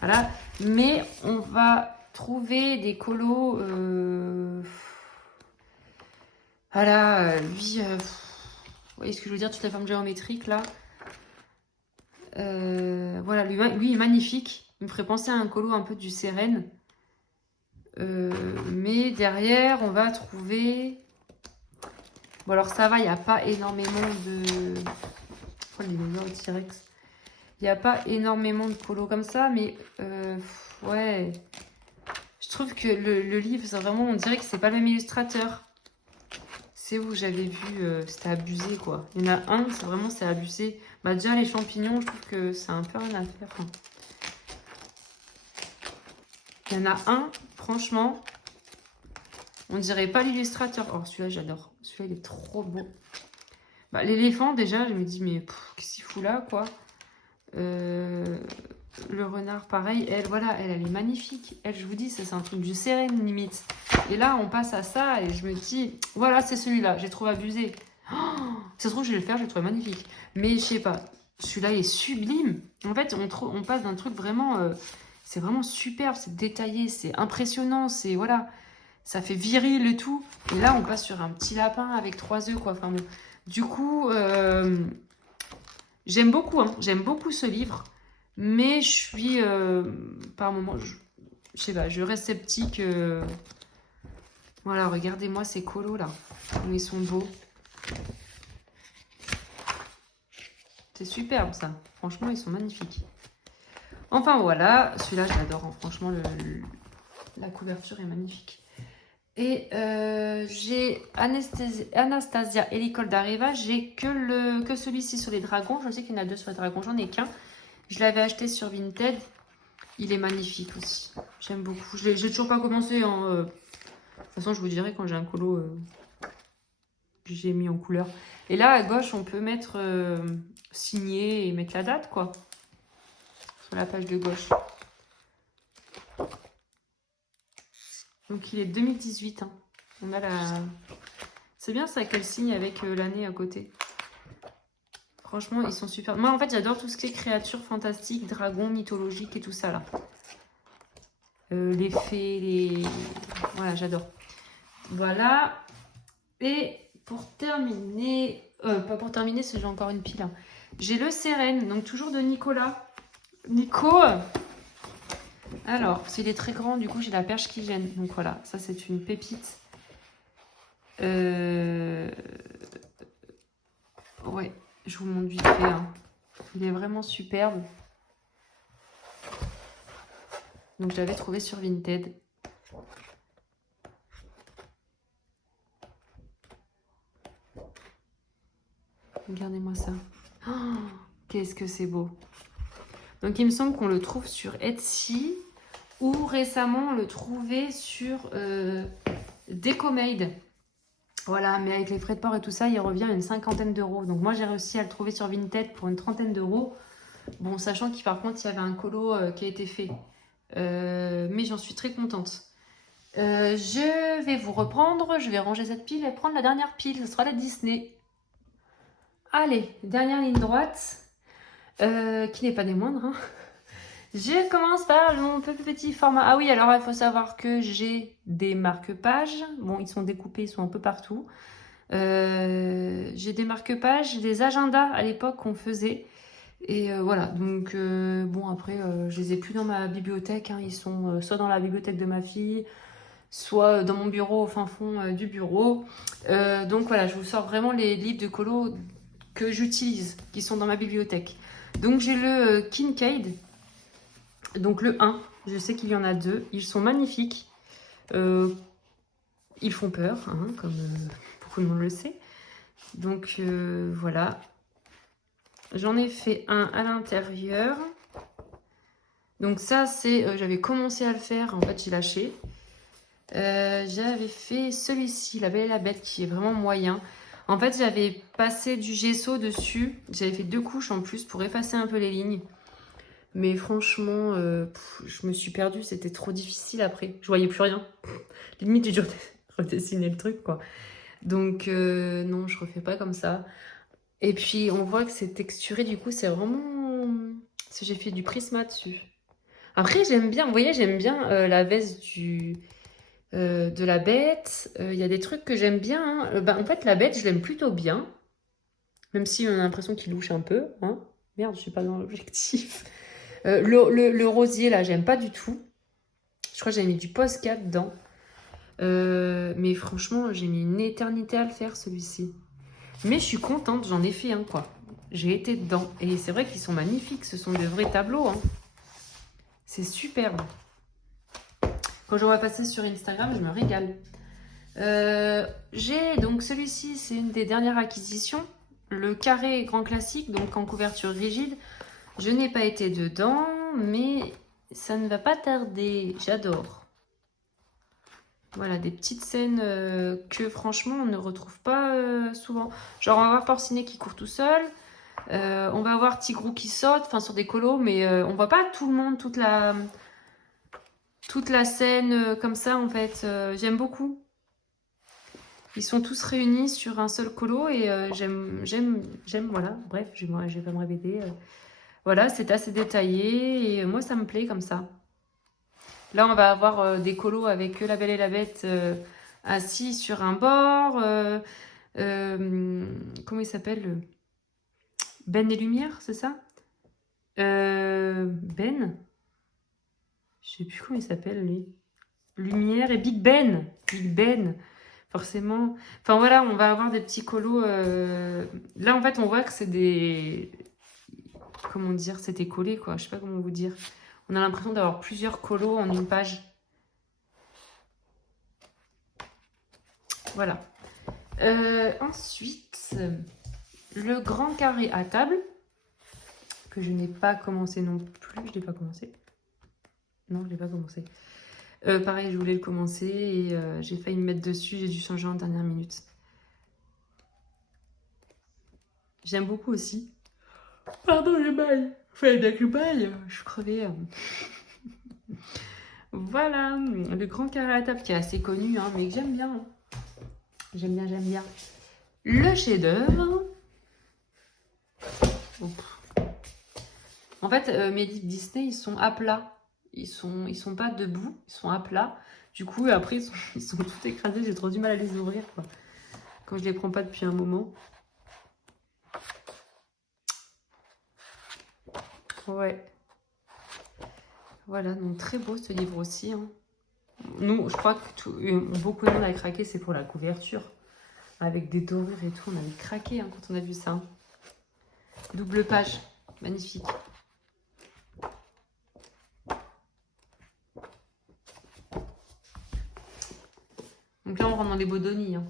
voilà. Mais on va trouver des colos... voilà, lui... vous voyez ce que je veux dire, toute la forme géométrique, là. Voilà, lui est magnifique. Il me ferait penser à un colo un peu du Sérène. Mais derrière, on va trouver... Bon, alors ça va, il n'y a pas énormément de... Oh, il est meilleur le T-Rex. Il n'y a pas énormément de colos comme ça, mais... ouais... Je trouve que le livre, c'est vraiment, on dirait que c'est pas le même illustrateur. C'est où j'avais vu, c'était abusé quoi. Il y en a un, c'est vraiment, c'est abusé. Bah déjà les champignons, je trouve que c'est un peu rien à faire. Hein. Il y en a un, franchement, on dirait pas l'illustrateur. Oh celui-là j'adore. Celui-là il est trop beau. Bah, l'éléphant déjà, je me dis mais qu'est-ce qu'il fout là quoi. Le renard pareil, elle voilà, elle est magnifique. Elle je vous dis, c'est un truc du Sérène limite. Et là on passe à ça et je me dis, voilà c'est celui-là, j'ai trouvé abusé. Oh, ça se trouve je vais le faire, je le trouve magnifique. Mais je sais pas, celui-là est sublime. En fait on passe d'un truc vraiment, c'est vraiment superbe, c'est détaillé, c'est impressionnant, c'est voilà, ça fait viril et tout. Et là on passe sur un petit lapin avec 3 œufs quoi. Enfin bon, du coup j'aime beaucoup, hein, j'aime beaucoup ce livre. Mais je suis, par moments, je sais pas, je reste sceptique. Voilà, regardez-moi ces colos là, comme ils sont beaux. C'est superbe ça, franchement ils sont magnifiques. Enfin voilà, celui-là j'adore, hein. Franchement la couverture est magnifique. Et j'ai Anastasia et l'école d'Areva, j'ai que celui-ci sur les dragons. Je sais qu'il y en a 2 sur les dragons, j'en ai qu'un. Je l'avais acheté sur Vinted. Il est magnifique aussi. J'aime beaucoup. J'ai toujours pas commencé. Hein, de toute façon, je vous dirai quand j'ai un colo que j'ai mis en couleur. Et là, à gauche, on peut mettre signé et mettre la date, quoi. Sur la page de gauche. Donc, il est 2018. Hein. On a la... C'est bien ça qu'elle signe avec l'année à côté. Franchement, ils sont super. Moi, en fait, j'adore tout ce qui est créatures fantastiques, dragons, mythologiques et tout ça, là. Les fées, les... Voilà, j'adore. Voilà. Et pour terminer... pas pour terminer, c'est j'ai encore une pile. Hein. J'ai le Sérène, donc toujours de Nicolas. Nico. Alors, s'il est très grand, du coup, j'ai la perche qui gêne. Donc voilà, ça, c'est une pépite. Ouais. Je vous montre vite fait. Hein. Il est vraiment superbe. Donc, je l'avais trouvé sur Vinted. Regardez-moi ça. Oh, qu'est-ce que c'est beau. Donc, il me semble qu'on le trouve sur Etsy. Ou récemment, on le trouvait sur Decomade. Voilà, mais avec les frais de port et tout ça, il revient à une 50aine d'euros. Donc moi, j'ai réussi à le trouver sur Vinted pour une 30aine d'euros. Bon, sachant qu'il par contre, il y avait un colo qui a été fait. Mais j'en suis très contente. Je vais vous reprendre. Je vais ranger cette pile et prendre la dernière pile. Ce sera la Disney. Allez, dernière ligne droite. Qui n'est pas des moindres. Hein. Je commence par mon petit format. Ah oui, alors il faut savoir que j'ai des marque-pages. Bon, ils sont découpés, ils sont un peu partout. J'ai des marque-pages, des agendas à l'époque qu'on faisait. Et voilà, donc bon après, je les ai plus dans ma bibliothèque. Hein. Ils sont soit dans la bibliothèque de ma fille, soit dans mon bureau, au fin fond du bureau. Donc voilà, je vous sors vraiment les livres de colo que j'utilise, qui sont dans ma bibliothèque. Donc j'ai le Kincaid. Donc le 1, je sais qu'il y en a 2. Ils sont magnifiques. Ils font peur, hein, comme beaucoup de monde le sait. Donc voilà. J'en ai fait un à l'intérieur. Donc ça, c'est... j'avais commencé à le faire. En fait, j'ai lâché. J'avais fait celui-ci, La Belle et la Bête, qui est vraiment moyen. En fait, j'avais passé du gesso dessus. J'avais fait 2 couches en plus pour effacer un peu les lignes. Mais franchement, je me suis perdue. C'était trop difficile après. Je voyais plus rien. Limite, j'ai dû redessiner le truc, quoi. Donc, non, je refais pas comme ça. Et puis, on voit que c'est texturé. Du coup, c'est vraiment... Parce que j'ai fait du prisma dessus. Après, j'aime bien... Vous voyez, j'aime bien la veste de la bête. Il y a des trucs que j'aime bien. Hein. En fait, la bête, je l'aime plutôt bien. Même si on a l'impression qu'il louche un peu. Hein. Merde, je suis pas dans l'objectif. Le rosier, là, j'aime pas du tout. Je crois que j'ai mis du Posca dedans. Mais franchement, j'ai mis une éternité à le faire, celui-ci. Mais je suis contente, j'en ai fait un, quoi. J'ai été dedans. Et c'est vrai qu'ils sont magnifiques, ce sont de vrais tableaux. Hein. C'est superbe. Quand je vois passer sur Instagram, je me régale. J'ai donc celui-ci, c'est une des dernières acquisitions. Le carré grand classique, donc en couverture rigide. Je n'ai pas été dedans, mais ça ne va pas tarder. J'adore. Voilà, des petites scènes que franchement on ne retrouve pas souvent. Genre on va voir Porcinet qui court tout seul. On va voir Tigrou qui saute, enfin sur des colos, mais on voit pas tout le monde, toute la scène comme ça en fait. J'aime beaucoup. Ils sont tous réunis sur un seul colo et j'aime, voilà. Bref, je vais pas me répéter. Voilà, c'est assez détaillé et moi ça me plaît comme ça. Là, on va avoir des colos avec La Belle et la Bête assis sur un bord. Comment il s'appelle? Ben et Lumière, c'est ça? Ben? Je sais plus comment il s'appelle, lui. Lumière et Big Ben. Big Ben, forcément. Enfin voilà, on va avoir des petits colos. Là, en fait, on voit que c'est des... Comment dire? C'était collé, quoi. Je sais pas comment vous dire. On a l'impression d'avoir plusieurs colos en une page. Voilà. Ensuite, le grand carré à table, que je n'ai pas commencé non plus. Je l'ai pas commencé. Non, je l'ai pas commencé. Pareil, je voulais le commencer et j'ai failli me mettre dessus. J'ai dû changer en dernière minute. J'aime beaucoup aussi. Pardon, je baille. Fallait bien que je baille. Je suis crevée. Voilà, le grand carré à table qui est assez connu, hein, mais que j'aime bien. J'aime bien, j'aime bien. Le chef-d'œuvre. En fait, mes livres Disney, ils sont à plat. Ils sont pas debout, ils sont à plat. Du coup, après, ils sont tout écrasés. J'ai trop du mal à les ouvrir, quoi. Quand je les prends pas depuis un moment. Ouais. Voilà, donc très beau ce livre aussi. Hein. Nous, je crois que beaucoup de monde a craqué, c'est pour la couverture. Avec des dorures et tout, on avait craqué hein, quand on a vu ça. Double page, magnifique. Donc là, on rentre dans les Bodoni. Hein.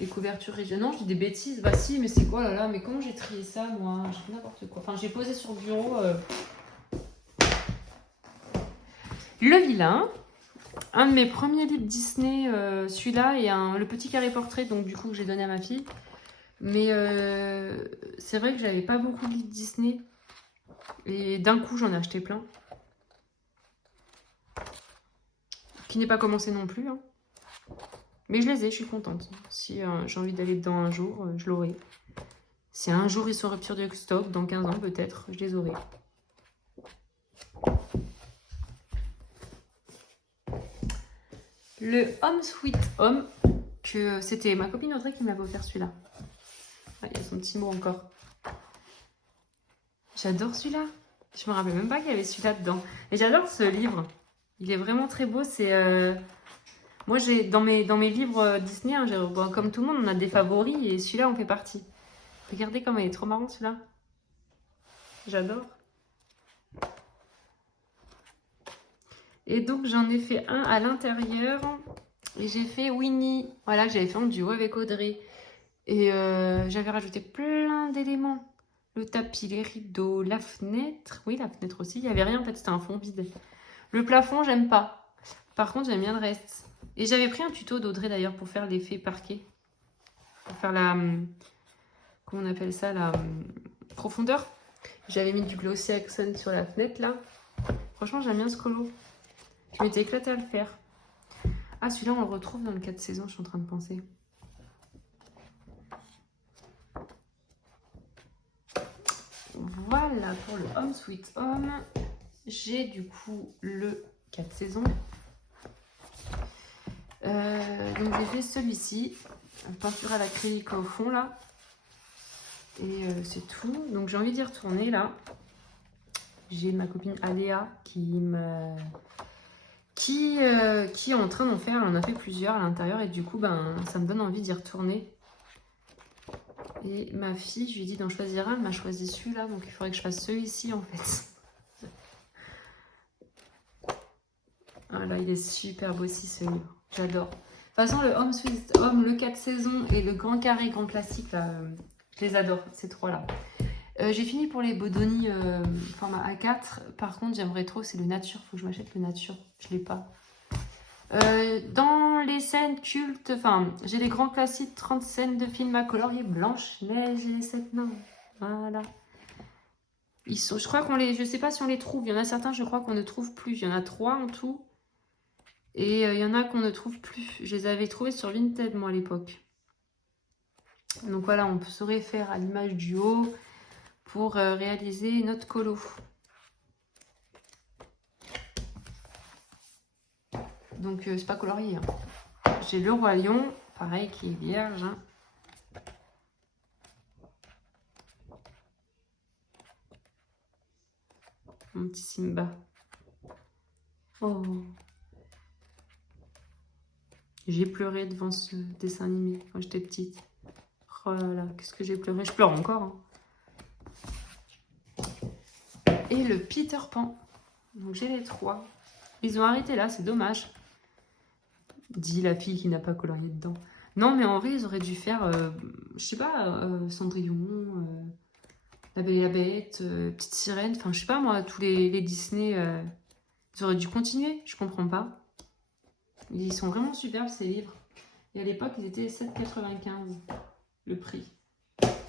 Les couvertures régionales. Non, je dis des bêtises. Bah si, mais c'est quoi là là? Mais comment j'ai trié ça, moi? J'ai fait n'importe quoi. Enfin, j'ai posé sur le bureau. Le Vilain. Un de mes premiers livres Disney, celui-là, et le petit carré portrait, donc du coup, que j'ai donné à ma fille. Mais c'est vrai que j'avais pas beaucoup de livres Disney. Et d'un coup, j'en ai acheté plein. Qui n'est pas commencé non plus. Hein. Mais je les ai, je suis contente. Si j'ai envie d'aller dedans un jour, je l'aurai. Si un jour ils sont rupture de stock, dans 15 ans peut-être, je les aurai. Le Home Sweet Home, que c'était ma copine Audrey qui m'avait offert celui-là. Ah, il y a son petit mot encore. J'adore celui-là. Je me rappelle même pas qu'il y avait celui-là dedans. Et j'adore ce livre. Il est vraiment très beau. C'est moi, j'ai dans mes livres Disney, hein, bon, comme tout le monde, on a des favoris et celui-là en fait partie. Regardez comme il est trop marrant celui-là. J'adore. Et donc j'en ai fait un à l'intérieur et j'ai fait Winnie. Voilà, j'avais fait en duo avec Audrey. Et j'avais rajouté plein d'éléments. Le tapis, les rideaux, la fenêtre. Oui, la fenêtre aussi. Il n'y avait rien en fait, c'était un fond vide. Le plafond, j'aime pas. Par contre, j'aime bien le reste. Et j'avais pris un tuto d'Audrey d'ailleurs pour faire l'effet parquet. Pour faire la... Comment on appelle ça? La profondeur. J'avais mis du glossy accent sur la fenêtre là. Franchement, j'aime bien ce colo. Je m'étais éclatée à le faire. Ah, celui-là, on le retrouve dans le 4 saisons, je suis en train de penser. Voilà pour le Home Sweet Home. J'ai du coup le 4 saisons. Donc j'ai fait celui-ci. Peinture à l'acrylique au fond là. Et c'est tout. Donc j'ai envie d'y retourner là. J'ai ma copine Aléa qui est en train d'en faire. Elle en a fait plusieurs à l'intérieur et du coup ben, ça me donne envie d'y retourner. Et ma fille, je lui ai dit d'en choisir un, elle m'a choisi celui-là, donc il faudrait que je fasse celui-ci en fait. Voilà, il est super beau aussi ce livre. J'adore. De toute façon, le Home Sweet Home, le 4 saisons et le grand carré grand classique, là, je les adore, ces trois-là. J'ai fini pour les Bodoni format A4. Par contre, j'aimerais trop, c'est le Nature. Faut que je m'achète le Nature. Je l'ai pas. Dans les scènes cultes, enfin, j'ai les grands classiques, 30 scènes de films à colorier, Blanche-Neige et les 7 nains. Voilà. Ils sont, je crois qu'on les, je sais pas si on les trouve. Il y en a certains, je crois qu'on ne trouve plus. Il y en a 3 en tout. Et il y en a qu'on ne trouve plus. Je les avais trouvés sur Vinted, moi, à l'époque. Donc voilà, on saurait faire à l'image du haut pour réaliser notre colo. Donc c'est pas colorié. Hein. J'ai le Roi Lion, pareil, qui est vierge. Hein. Mon petit Simba. Oh. J'ai pleuré devant ce dessin animé quand j'étais petite. Oh là là, qu'est-ce que j'ai pleuré. Je pleure encore. Hein. Et le Peter Pan. Donc j'ai les 3. Ils ont arrêté là, c'est dommage. Dit la fille qui n'a pas colorié dedans. Non, mais en vrai, ils auraient dû faire, je sais pas, Cendrillon, La Belle et la Bête, Petite Sirène, enfin, je sais pas moi, tous les Disney, ils auraient dû continuer, je comprends pas. Ils sont vraiment superbes ces livres. Et à l'époque, ils étaient 7,95 le prix.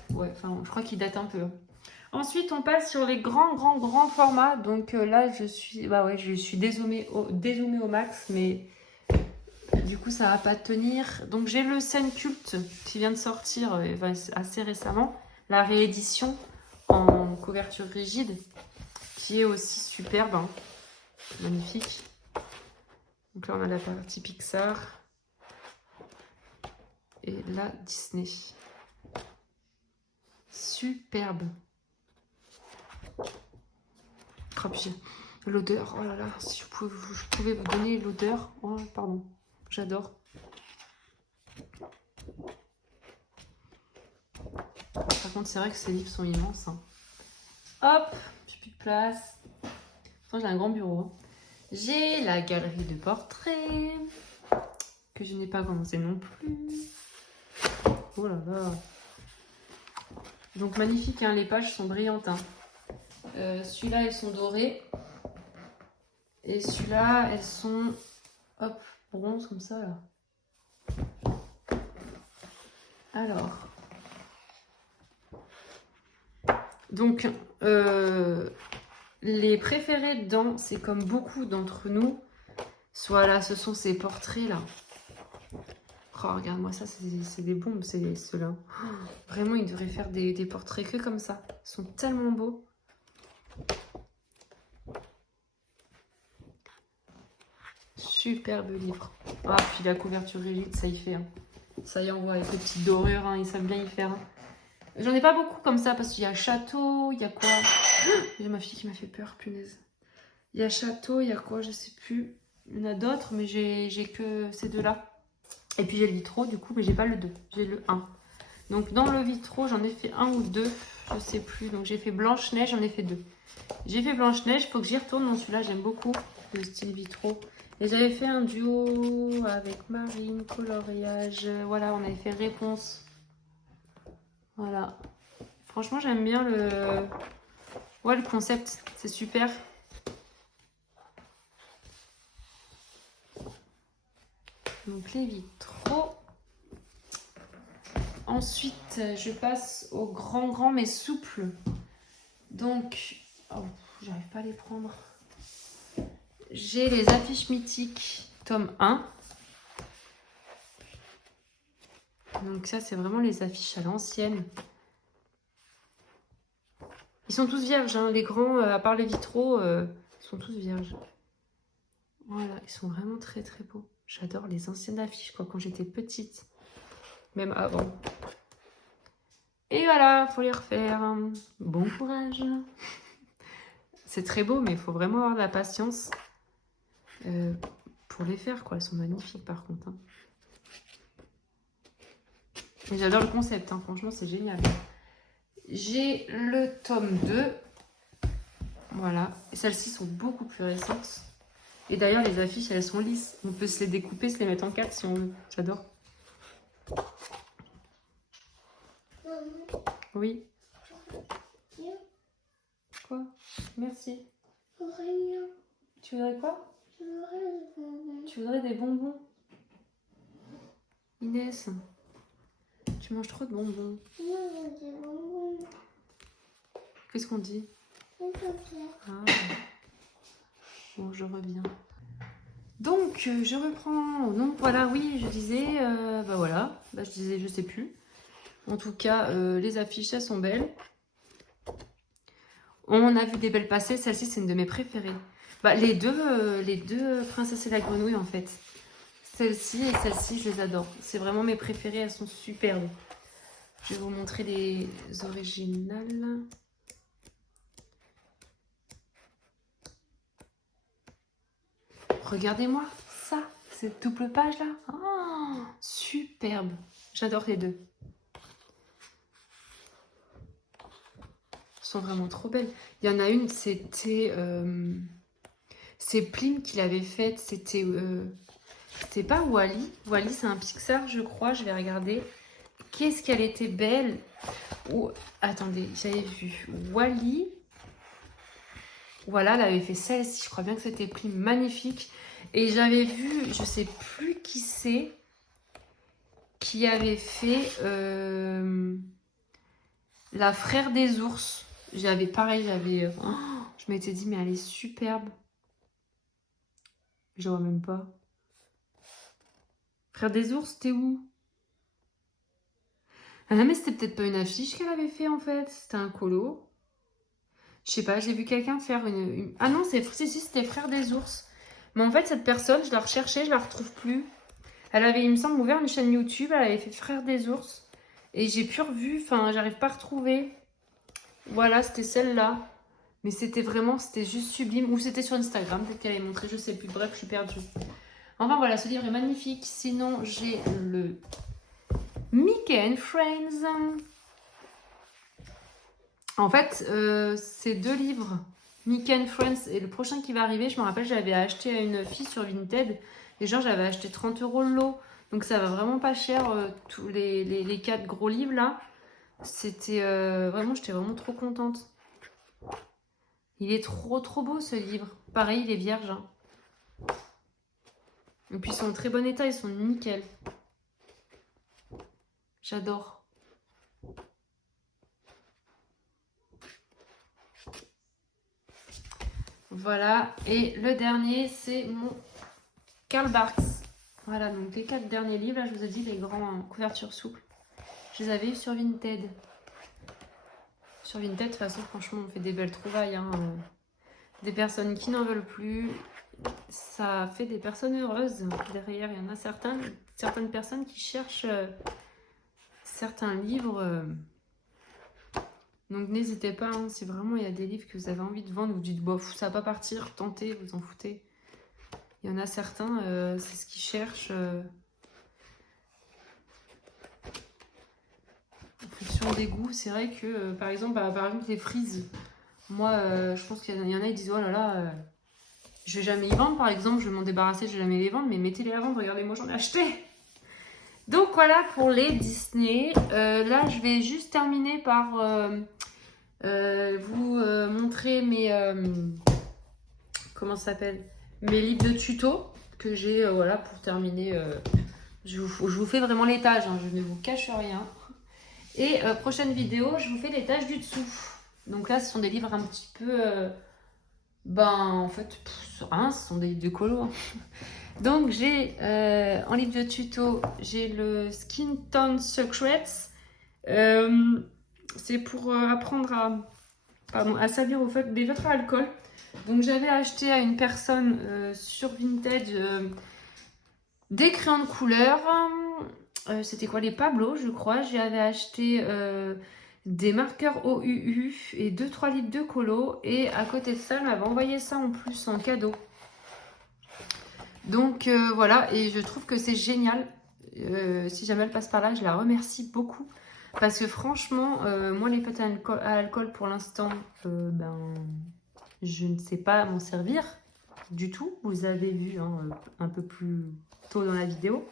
Ouais, enfin, je crois qu'ils datent un peu. Ensuite, on passe sur les grands formats. Donc là, je suis, bah ouais, je suis dézoomée au max, mais du coup, ça va pas tenir. Donc, j'ai le Scène Culte qui vient de sortir assez récemment. La réédition en couverture rigide, qui est aussi superbe. Hein. Magnifique. Donc là, on a la partie Pixar. Et là, Disney. Superbe. Oh, l'odeur, oh là là, si je pouvais vous donner l'odeur. Oh, pardon, j'adore. Par contre, c'est vrai que ces livres sont immenses. Hein. Hop, j'ai plus de place. Pourtant, j'ai un grand bureau. Hein. J'ai la galerie de portraits, que je n'ai pas commencé non plus. Oh là là. Donc, magnifique, hein, les pages sont brillantes. Hein. Celui-là, elles sont dorées. Et celui-là, elles sont, hop, bronze comme ça, là. Alors. Donc, les préférés dedans, c'est comme beaucoup d'entre nous. Soit là, ce sont ces portraits-là. Oh, regarde-moi ça, c'est des bombes, c'est ceux-là. Oh, vraiment, ils devraient faire des portraits que comme ça. Ils sont tellement beaux. Superbe livre. Ah, puis la couverture rigide, ça y fait. Hein. Ça y envoie avec les petites dorures, hein, ils savent bien y faire. Hein. J'en ai pas beaucoup comme ça parce qu'il y a château, il y a quoi? Il y a ma fille qui m'a fait peur, punaise. Il y a château, il y a quoi? Je sais plus. Il y en a d'autres, mais j'ai que ces deux-là. Et puis j'ai le vitraux, du coup, mais j'ai pas le 2. J'ai le 1. Donc dans le vitraux, j'en ai fait 1 ou 2. Je sais plus. Donc j'ai fait Blanche-Neige, j'en ai fait 2. J'ai fait Blanche-Neige, il faut que j'y retourne. Dans celui-là, j'aime beaucoup le style vitraux. Et j'avais fait un duo avec Marine, coloriage. Voilà, on avait fait Réponse. Voilà. Franchement, j'aime bien le concept. C'est super. Donc les vitraux. Ensuite, je passe au grand mais souple. Donc, oh, j'arrive pas à les prendre. J'ai les affiches mythiques, tome 1. Donc ça, c'est vraiment les affiches à l'ancienne. Ils sont tous vierges, hein. Les grands, à part les vitraux, sont tous vierges. Voilà, ils sont vraiment très beaux. J'adore les anciennes affiches, quoi, quand j'étais petite. Même avant. Et voilà, faut les refaire. Bon courage. C'est très beau, mais il faut vraiment avoir de la patience pour les faire, quoi. Elles sont magnifiques, par contre. Hein. Et j'adore le concept, hein. Franchement, c'est génial. J'ai le tome 2. Voilà. Et celles-ci sont beaucoup plus récentes. Et d'ailleurs, les affiches, elles sont lisses. On peut se les découper, se les mettre en 4 si on veut. J'adore. Oui. Quoi? Merci. Tu voudrais quoi? Tu voudrais des bonbons? Inès, tu manges trop de bonbons. Qu'est-ce qu'on dit? Ah. Bon, je reviens. Donc, je reprends. Donc, voilà, oui, je disais... bah voilà, bah, je disais, je sais plus. En tout cas, les affiches, elles sont belles. On a vu des belles passer. Celle-ci, c'est une de mes préférées. Bah, les deux Princesse et la Grenouille, en fait. Celle-ci et celle-ci, je les adore. C'est vraiment mes préférées, elles sont superbes. Je vais vous montrer les originales. Regardez-moi ça, cette double page là. Oh, superbe. J'adore les deux. Elles sont vraiment trop belles. Il y en a une, c'était... c'est Plim qui l'avait faite. C'était pas Wally. Wally, c'est un Pixar, je crois. Je vais regarder. Qu'est-ce qu'elle était belle. Oh, attendez, j'avais vu Wally. Voilà, elle avait fait celle-ci. Je crois bien que c'était Plim. Magnifique. Et j'avais vu, je sais plus qui c'est, qui avait fait la frère des ours. J'avais pareil, je m'étais dit, mais elle est superbe. Je vois même pas. Frère des ours, t'es où? Ah mais c'était peut-être pas une affiche qu'elle avait fait en fait. C'était un colo. Je sais pas, j'ai vu quelqu'un faire une... Ah non, si, c'était Frère des ours. Mais en fait, cette personne, je la recherchais, je la retrouve plus. Elle avait, il me semble, ouvert une chaîne YouTube. Elle avait fait Frère des ours. Et j'ai plus revu, enfin, j'arrive pas à retrouver. Voilà, c'était celle-là. Mais c'était vraiment, c'était juste sublime. Ou c'était sur Instagram, peut-être qu'elle avait montré, je sais plus. Bref, je suis perdue. Enfin voilà, ce livre est magnifique. Sinon, j'ai le Mickey and Friends. En fait, c'est deux livres. Mickey and Friends et le prochain qui va arriver, je me rappelle, j'avais acheté à une fille sur Vinted. Et genre, j'avais acheté 30 € le lot. Donc ça va vraiment pas cher, tous les 4 gros livres là. C'était vraiment, j'étais vraiment trop contente. Il est trop beau ce livre. Pareil, il est vierge. Hein. Et puis ils sont en très bon état, ils sont nickel. J'adore. Voilà, et le dernier, c'est mon Karl Barks. Voilà, donc les 4 derniers livres, là je vous ai dit, les grands couvertures souples. Je les avais sur Vinted. Sur Vinted, de toute façon, franchement, on fait des belles trouvailles. Hein. Des personnes qui n'en veulent plus, ça fait des personnes heureuses. Derrière, il y en a certaines personnes qui cherchent certains livres. Donc n'hésitez pas, hein, si vraiment il y a des livres que vous avez envie de vendre, vous dites, bof, ça va pas partir, tentez, vous en foutez. Il y en a certains, c'est ce qu'ils cherchent. En fonction des goûts, c'est vrai que, par exemple, les frises, moi, je pense qu'il y en a, ils disent, oh là là, je vais jamais y vendre, par exemple, je vais m'en débarrasser, je vais jamais les vendre, mais mettez-les à vendre, regardez, moi j'en ai acheté. Donc voilà pour les Disney. Là, je vais juste terminer par vous montrer mes... comment ça s'appelle? Mes livres de tuto que j'ai, voilà, pour terminer. Je vous fais vraiment les tâches, hein, je ne vous cache rien. Et prochaine vidéo, je vous fais les tâches du dessous. Donc là, ce sont des livres un petit peu... en fait, ce sont des livres de colo. Hein. Donc j'ai en livre de tuto, j'ai le Skin Tone Secrets. C'est pour apprendre à salir des feutres à alcool. Donc j'avais acheté à une personne sur Vinted des crayons de couleur. C'était quoi, les Pablo, je crois. J'avais acheté des marqueurs OUU et 2-3 litres de colo. Et à côté de ça, elle m'avait envoyé ça en plus en cadeau. Donc voilà, et je trouve que c'est génial. Si jamais elle passe par là, je la remercie beaucoup. Parce que franchement, moi les pâtes à alcool pour l'instant, je ne sais pas m'en servir. du tout. Vous avez vu hein, un peu plus tôt dans la vidéo.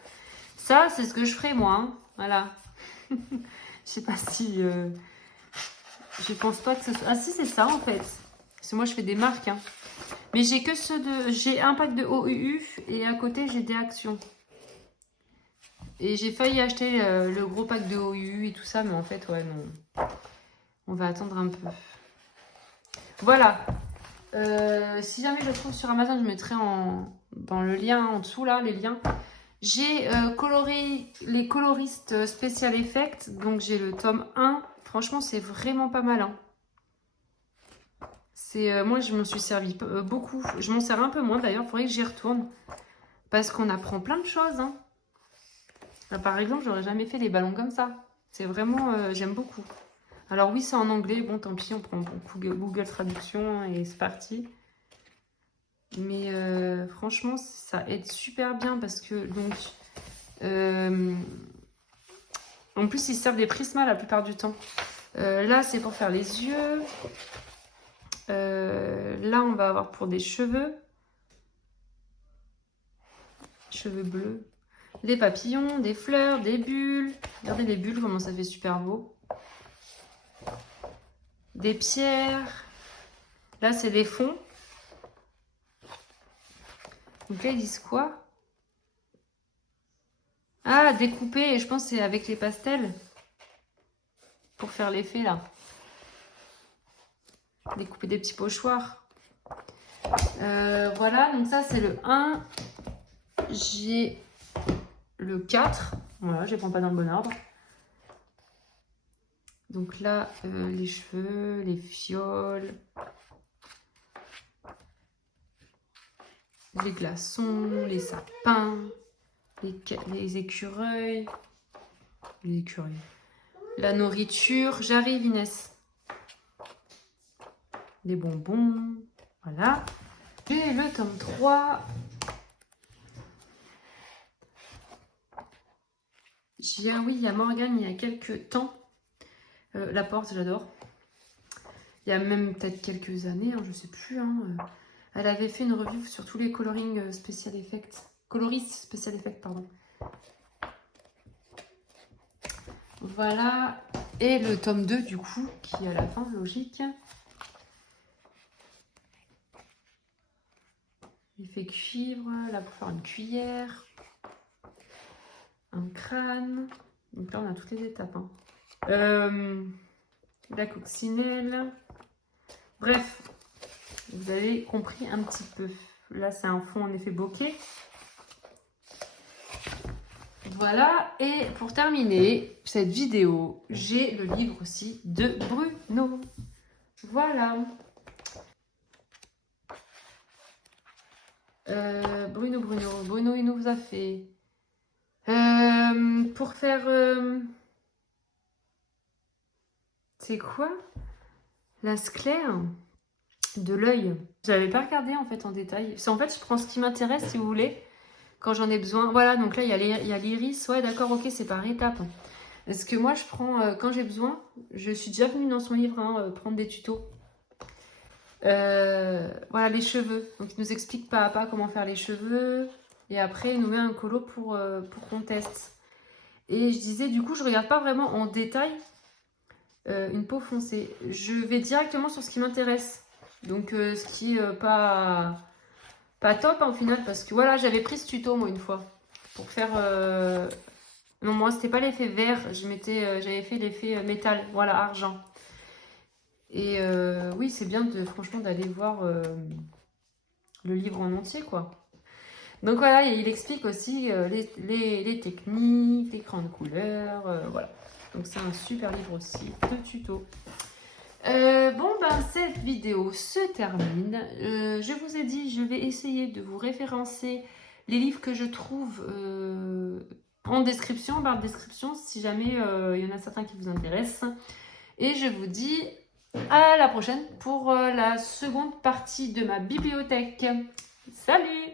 Ça, c'est ce que je ferai moi. Hein. Voilà. Je sais pas si... je pense pas que ce soit... Ah si, c'est ça en fait. Parce que moi, je fais des marques. Hein. Mais j'ai que ceux de... J'ai un pack de OUU et à côté, j'ai des actions. Et j'ai failli acheter le gros pack de OUU et tout ça, mais en fait, ouais, non. On va attendre un peu. Voilà. Si jamais je le trouve sur Amazon, je mettrai dans le lien en dessous, là, les liens. J'ai coloré les coloristes Special Effects. Donc, j'ai le tome 1. Franchement, c'est vraiment pas mal. Hein. Moi, je m'en suis servi beaucoup. Je m'en sers un peu moins, d'ailleurs. Il faudrait que j'y retourne. Parce qu'on apprend plein de choses. Hein. Là, par exemple, j'aurais jamais fait les ballons comme ça. C'est vraiment... j'aime beaucoup. Alors oui, c'est en anglais. Bon, tant pis, on prend Google Traduction et c'est parti. Mais franchement, ça aide super bien parce que... donc en plus, ils servent des prismas la plupart du temps. Là, c'est pour faire les yeux. Là, on va avoir pour des cheveux. Cheveux bleus. Des papillons, des fleurs, des bulles. Regardez les bulles, comment ça fait super beau. Des pierres. Là, c'est des fonds. Donc là, ils disent quoi? Ah, découper. Et je pense que c'est avec les pastels. Pour faire l'effet, là. Découper des petits pochoirs. Voilà, donc ça, c'est le 1. J'ai le 4. Voilà, je les prends pas dans le bon ordre. Donc là, les cheveux, les fioles, les glaçons, les sapins, les écureuils, la nourriture. J'arrive, Inès. Les bonbons, voilà. Et le tome 3. Oui, il y a Morgane il y a quelques temps. La porte, j'adore. Il y a même peut-être quelques années, hein, je sais plus. Hein, elle avait fait une review sur tous les colorings Special Effects. Coloristes Special Effects, pardon. Voilà. Et le tome 2, du coup, qui est à la fin, logique. Il fait cuivre, là pour faire une cuillère. Un crâne. Donc là, on a toutes les étapes. Hein. La coccinelle. Bref, vous avez compris un petit peu. Là, c'est un fond en effet bokeh. Voilà. Et pour terminer cette vidéo, j'ai le livre aussi de Bruno. Voilà. Bruno, il nous a fait... pour faire... c'est quoi? La sclère de l'œil. Je n'avais pas regardé en fait en détail. En fait, je prends ce qui m'intéresse si vous voulez, quand j'en ai besoin. Voilà, donc là, il y a l'iris. Ouais, d'accord, ok, c'est par étapes. Parce que moi, je prends quand j'ai besoin. Je suis déjà venue dans son livre prendre des tutos. Voilà, les cheveux. Donc, il nous explique pas à pas comment faire les cheveux. Et après, il nous met un colo pour qu'on teste. Et je disais, du coup, je regarde pas vraiment en détail une peau foncée. Je vais directement sur ce qui m'intéresse. Donc, ce qui est pas top hein, au final. Parce que voilà, j'avais pris ce tuto, moi, une fois. Pour faire... non, moi, c'était pas l'effet vert. J'avais fait l'effet métal. Voilà, argent. Et oui, c'est bien franchement d'aller voir le livre en entier, quoi. Donc voilà, il explique aussi les techniques, les crayons de couleur, voilà. Donc c'est un super livre aussi de tuto. Bon, ben cette vidéo se termine. Je vous ai dit, je vais essayer de vous référencer les livres que je trouve en description, en barre de description, si jamais il y en a certains qui vous intéressent. Et je vous dis à la prochaine pour la seconde partie de ma bibliothèque. Salut!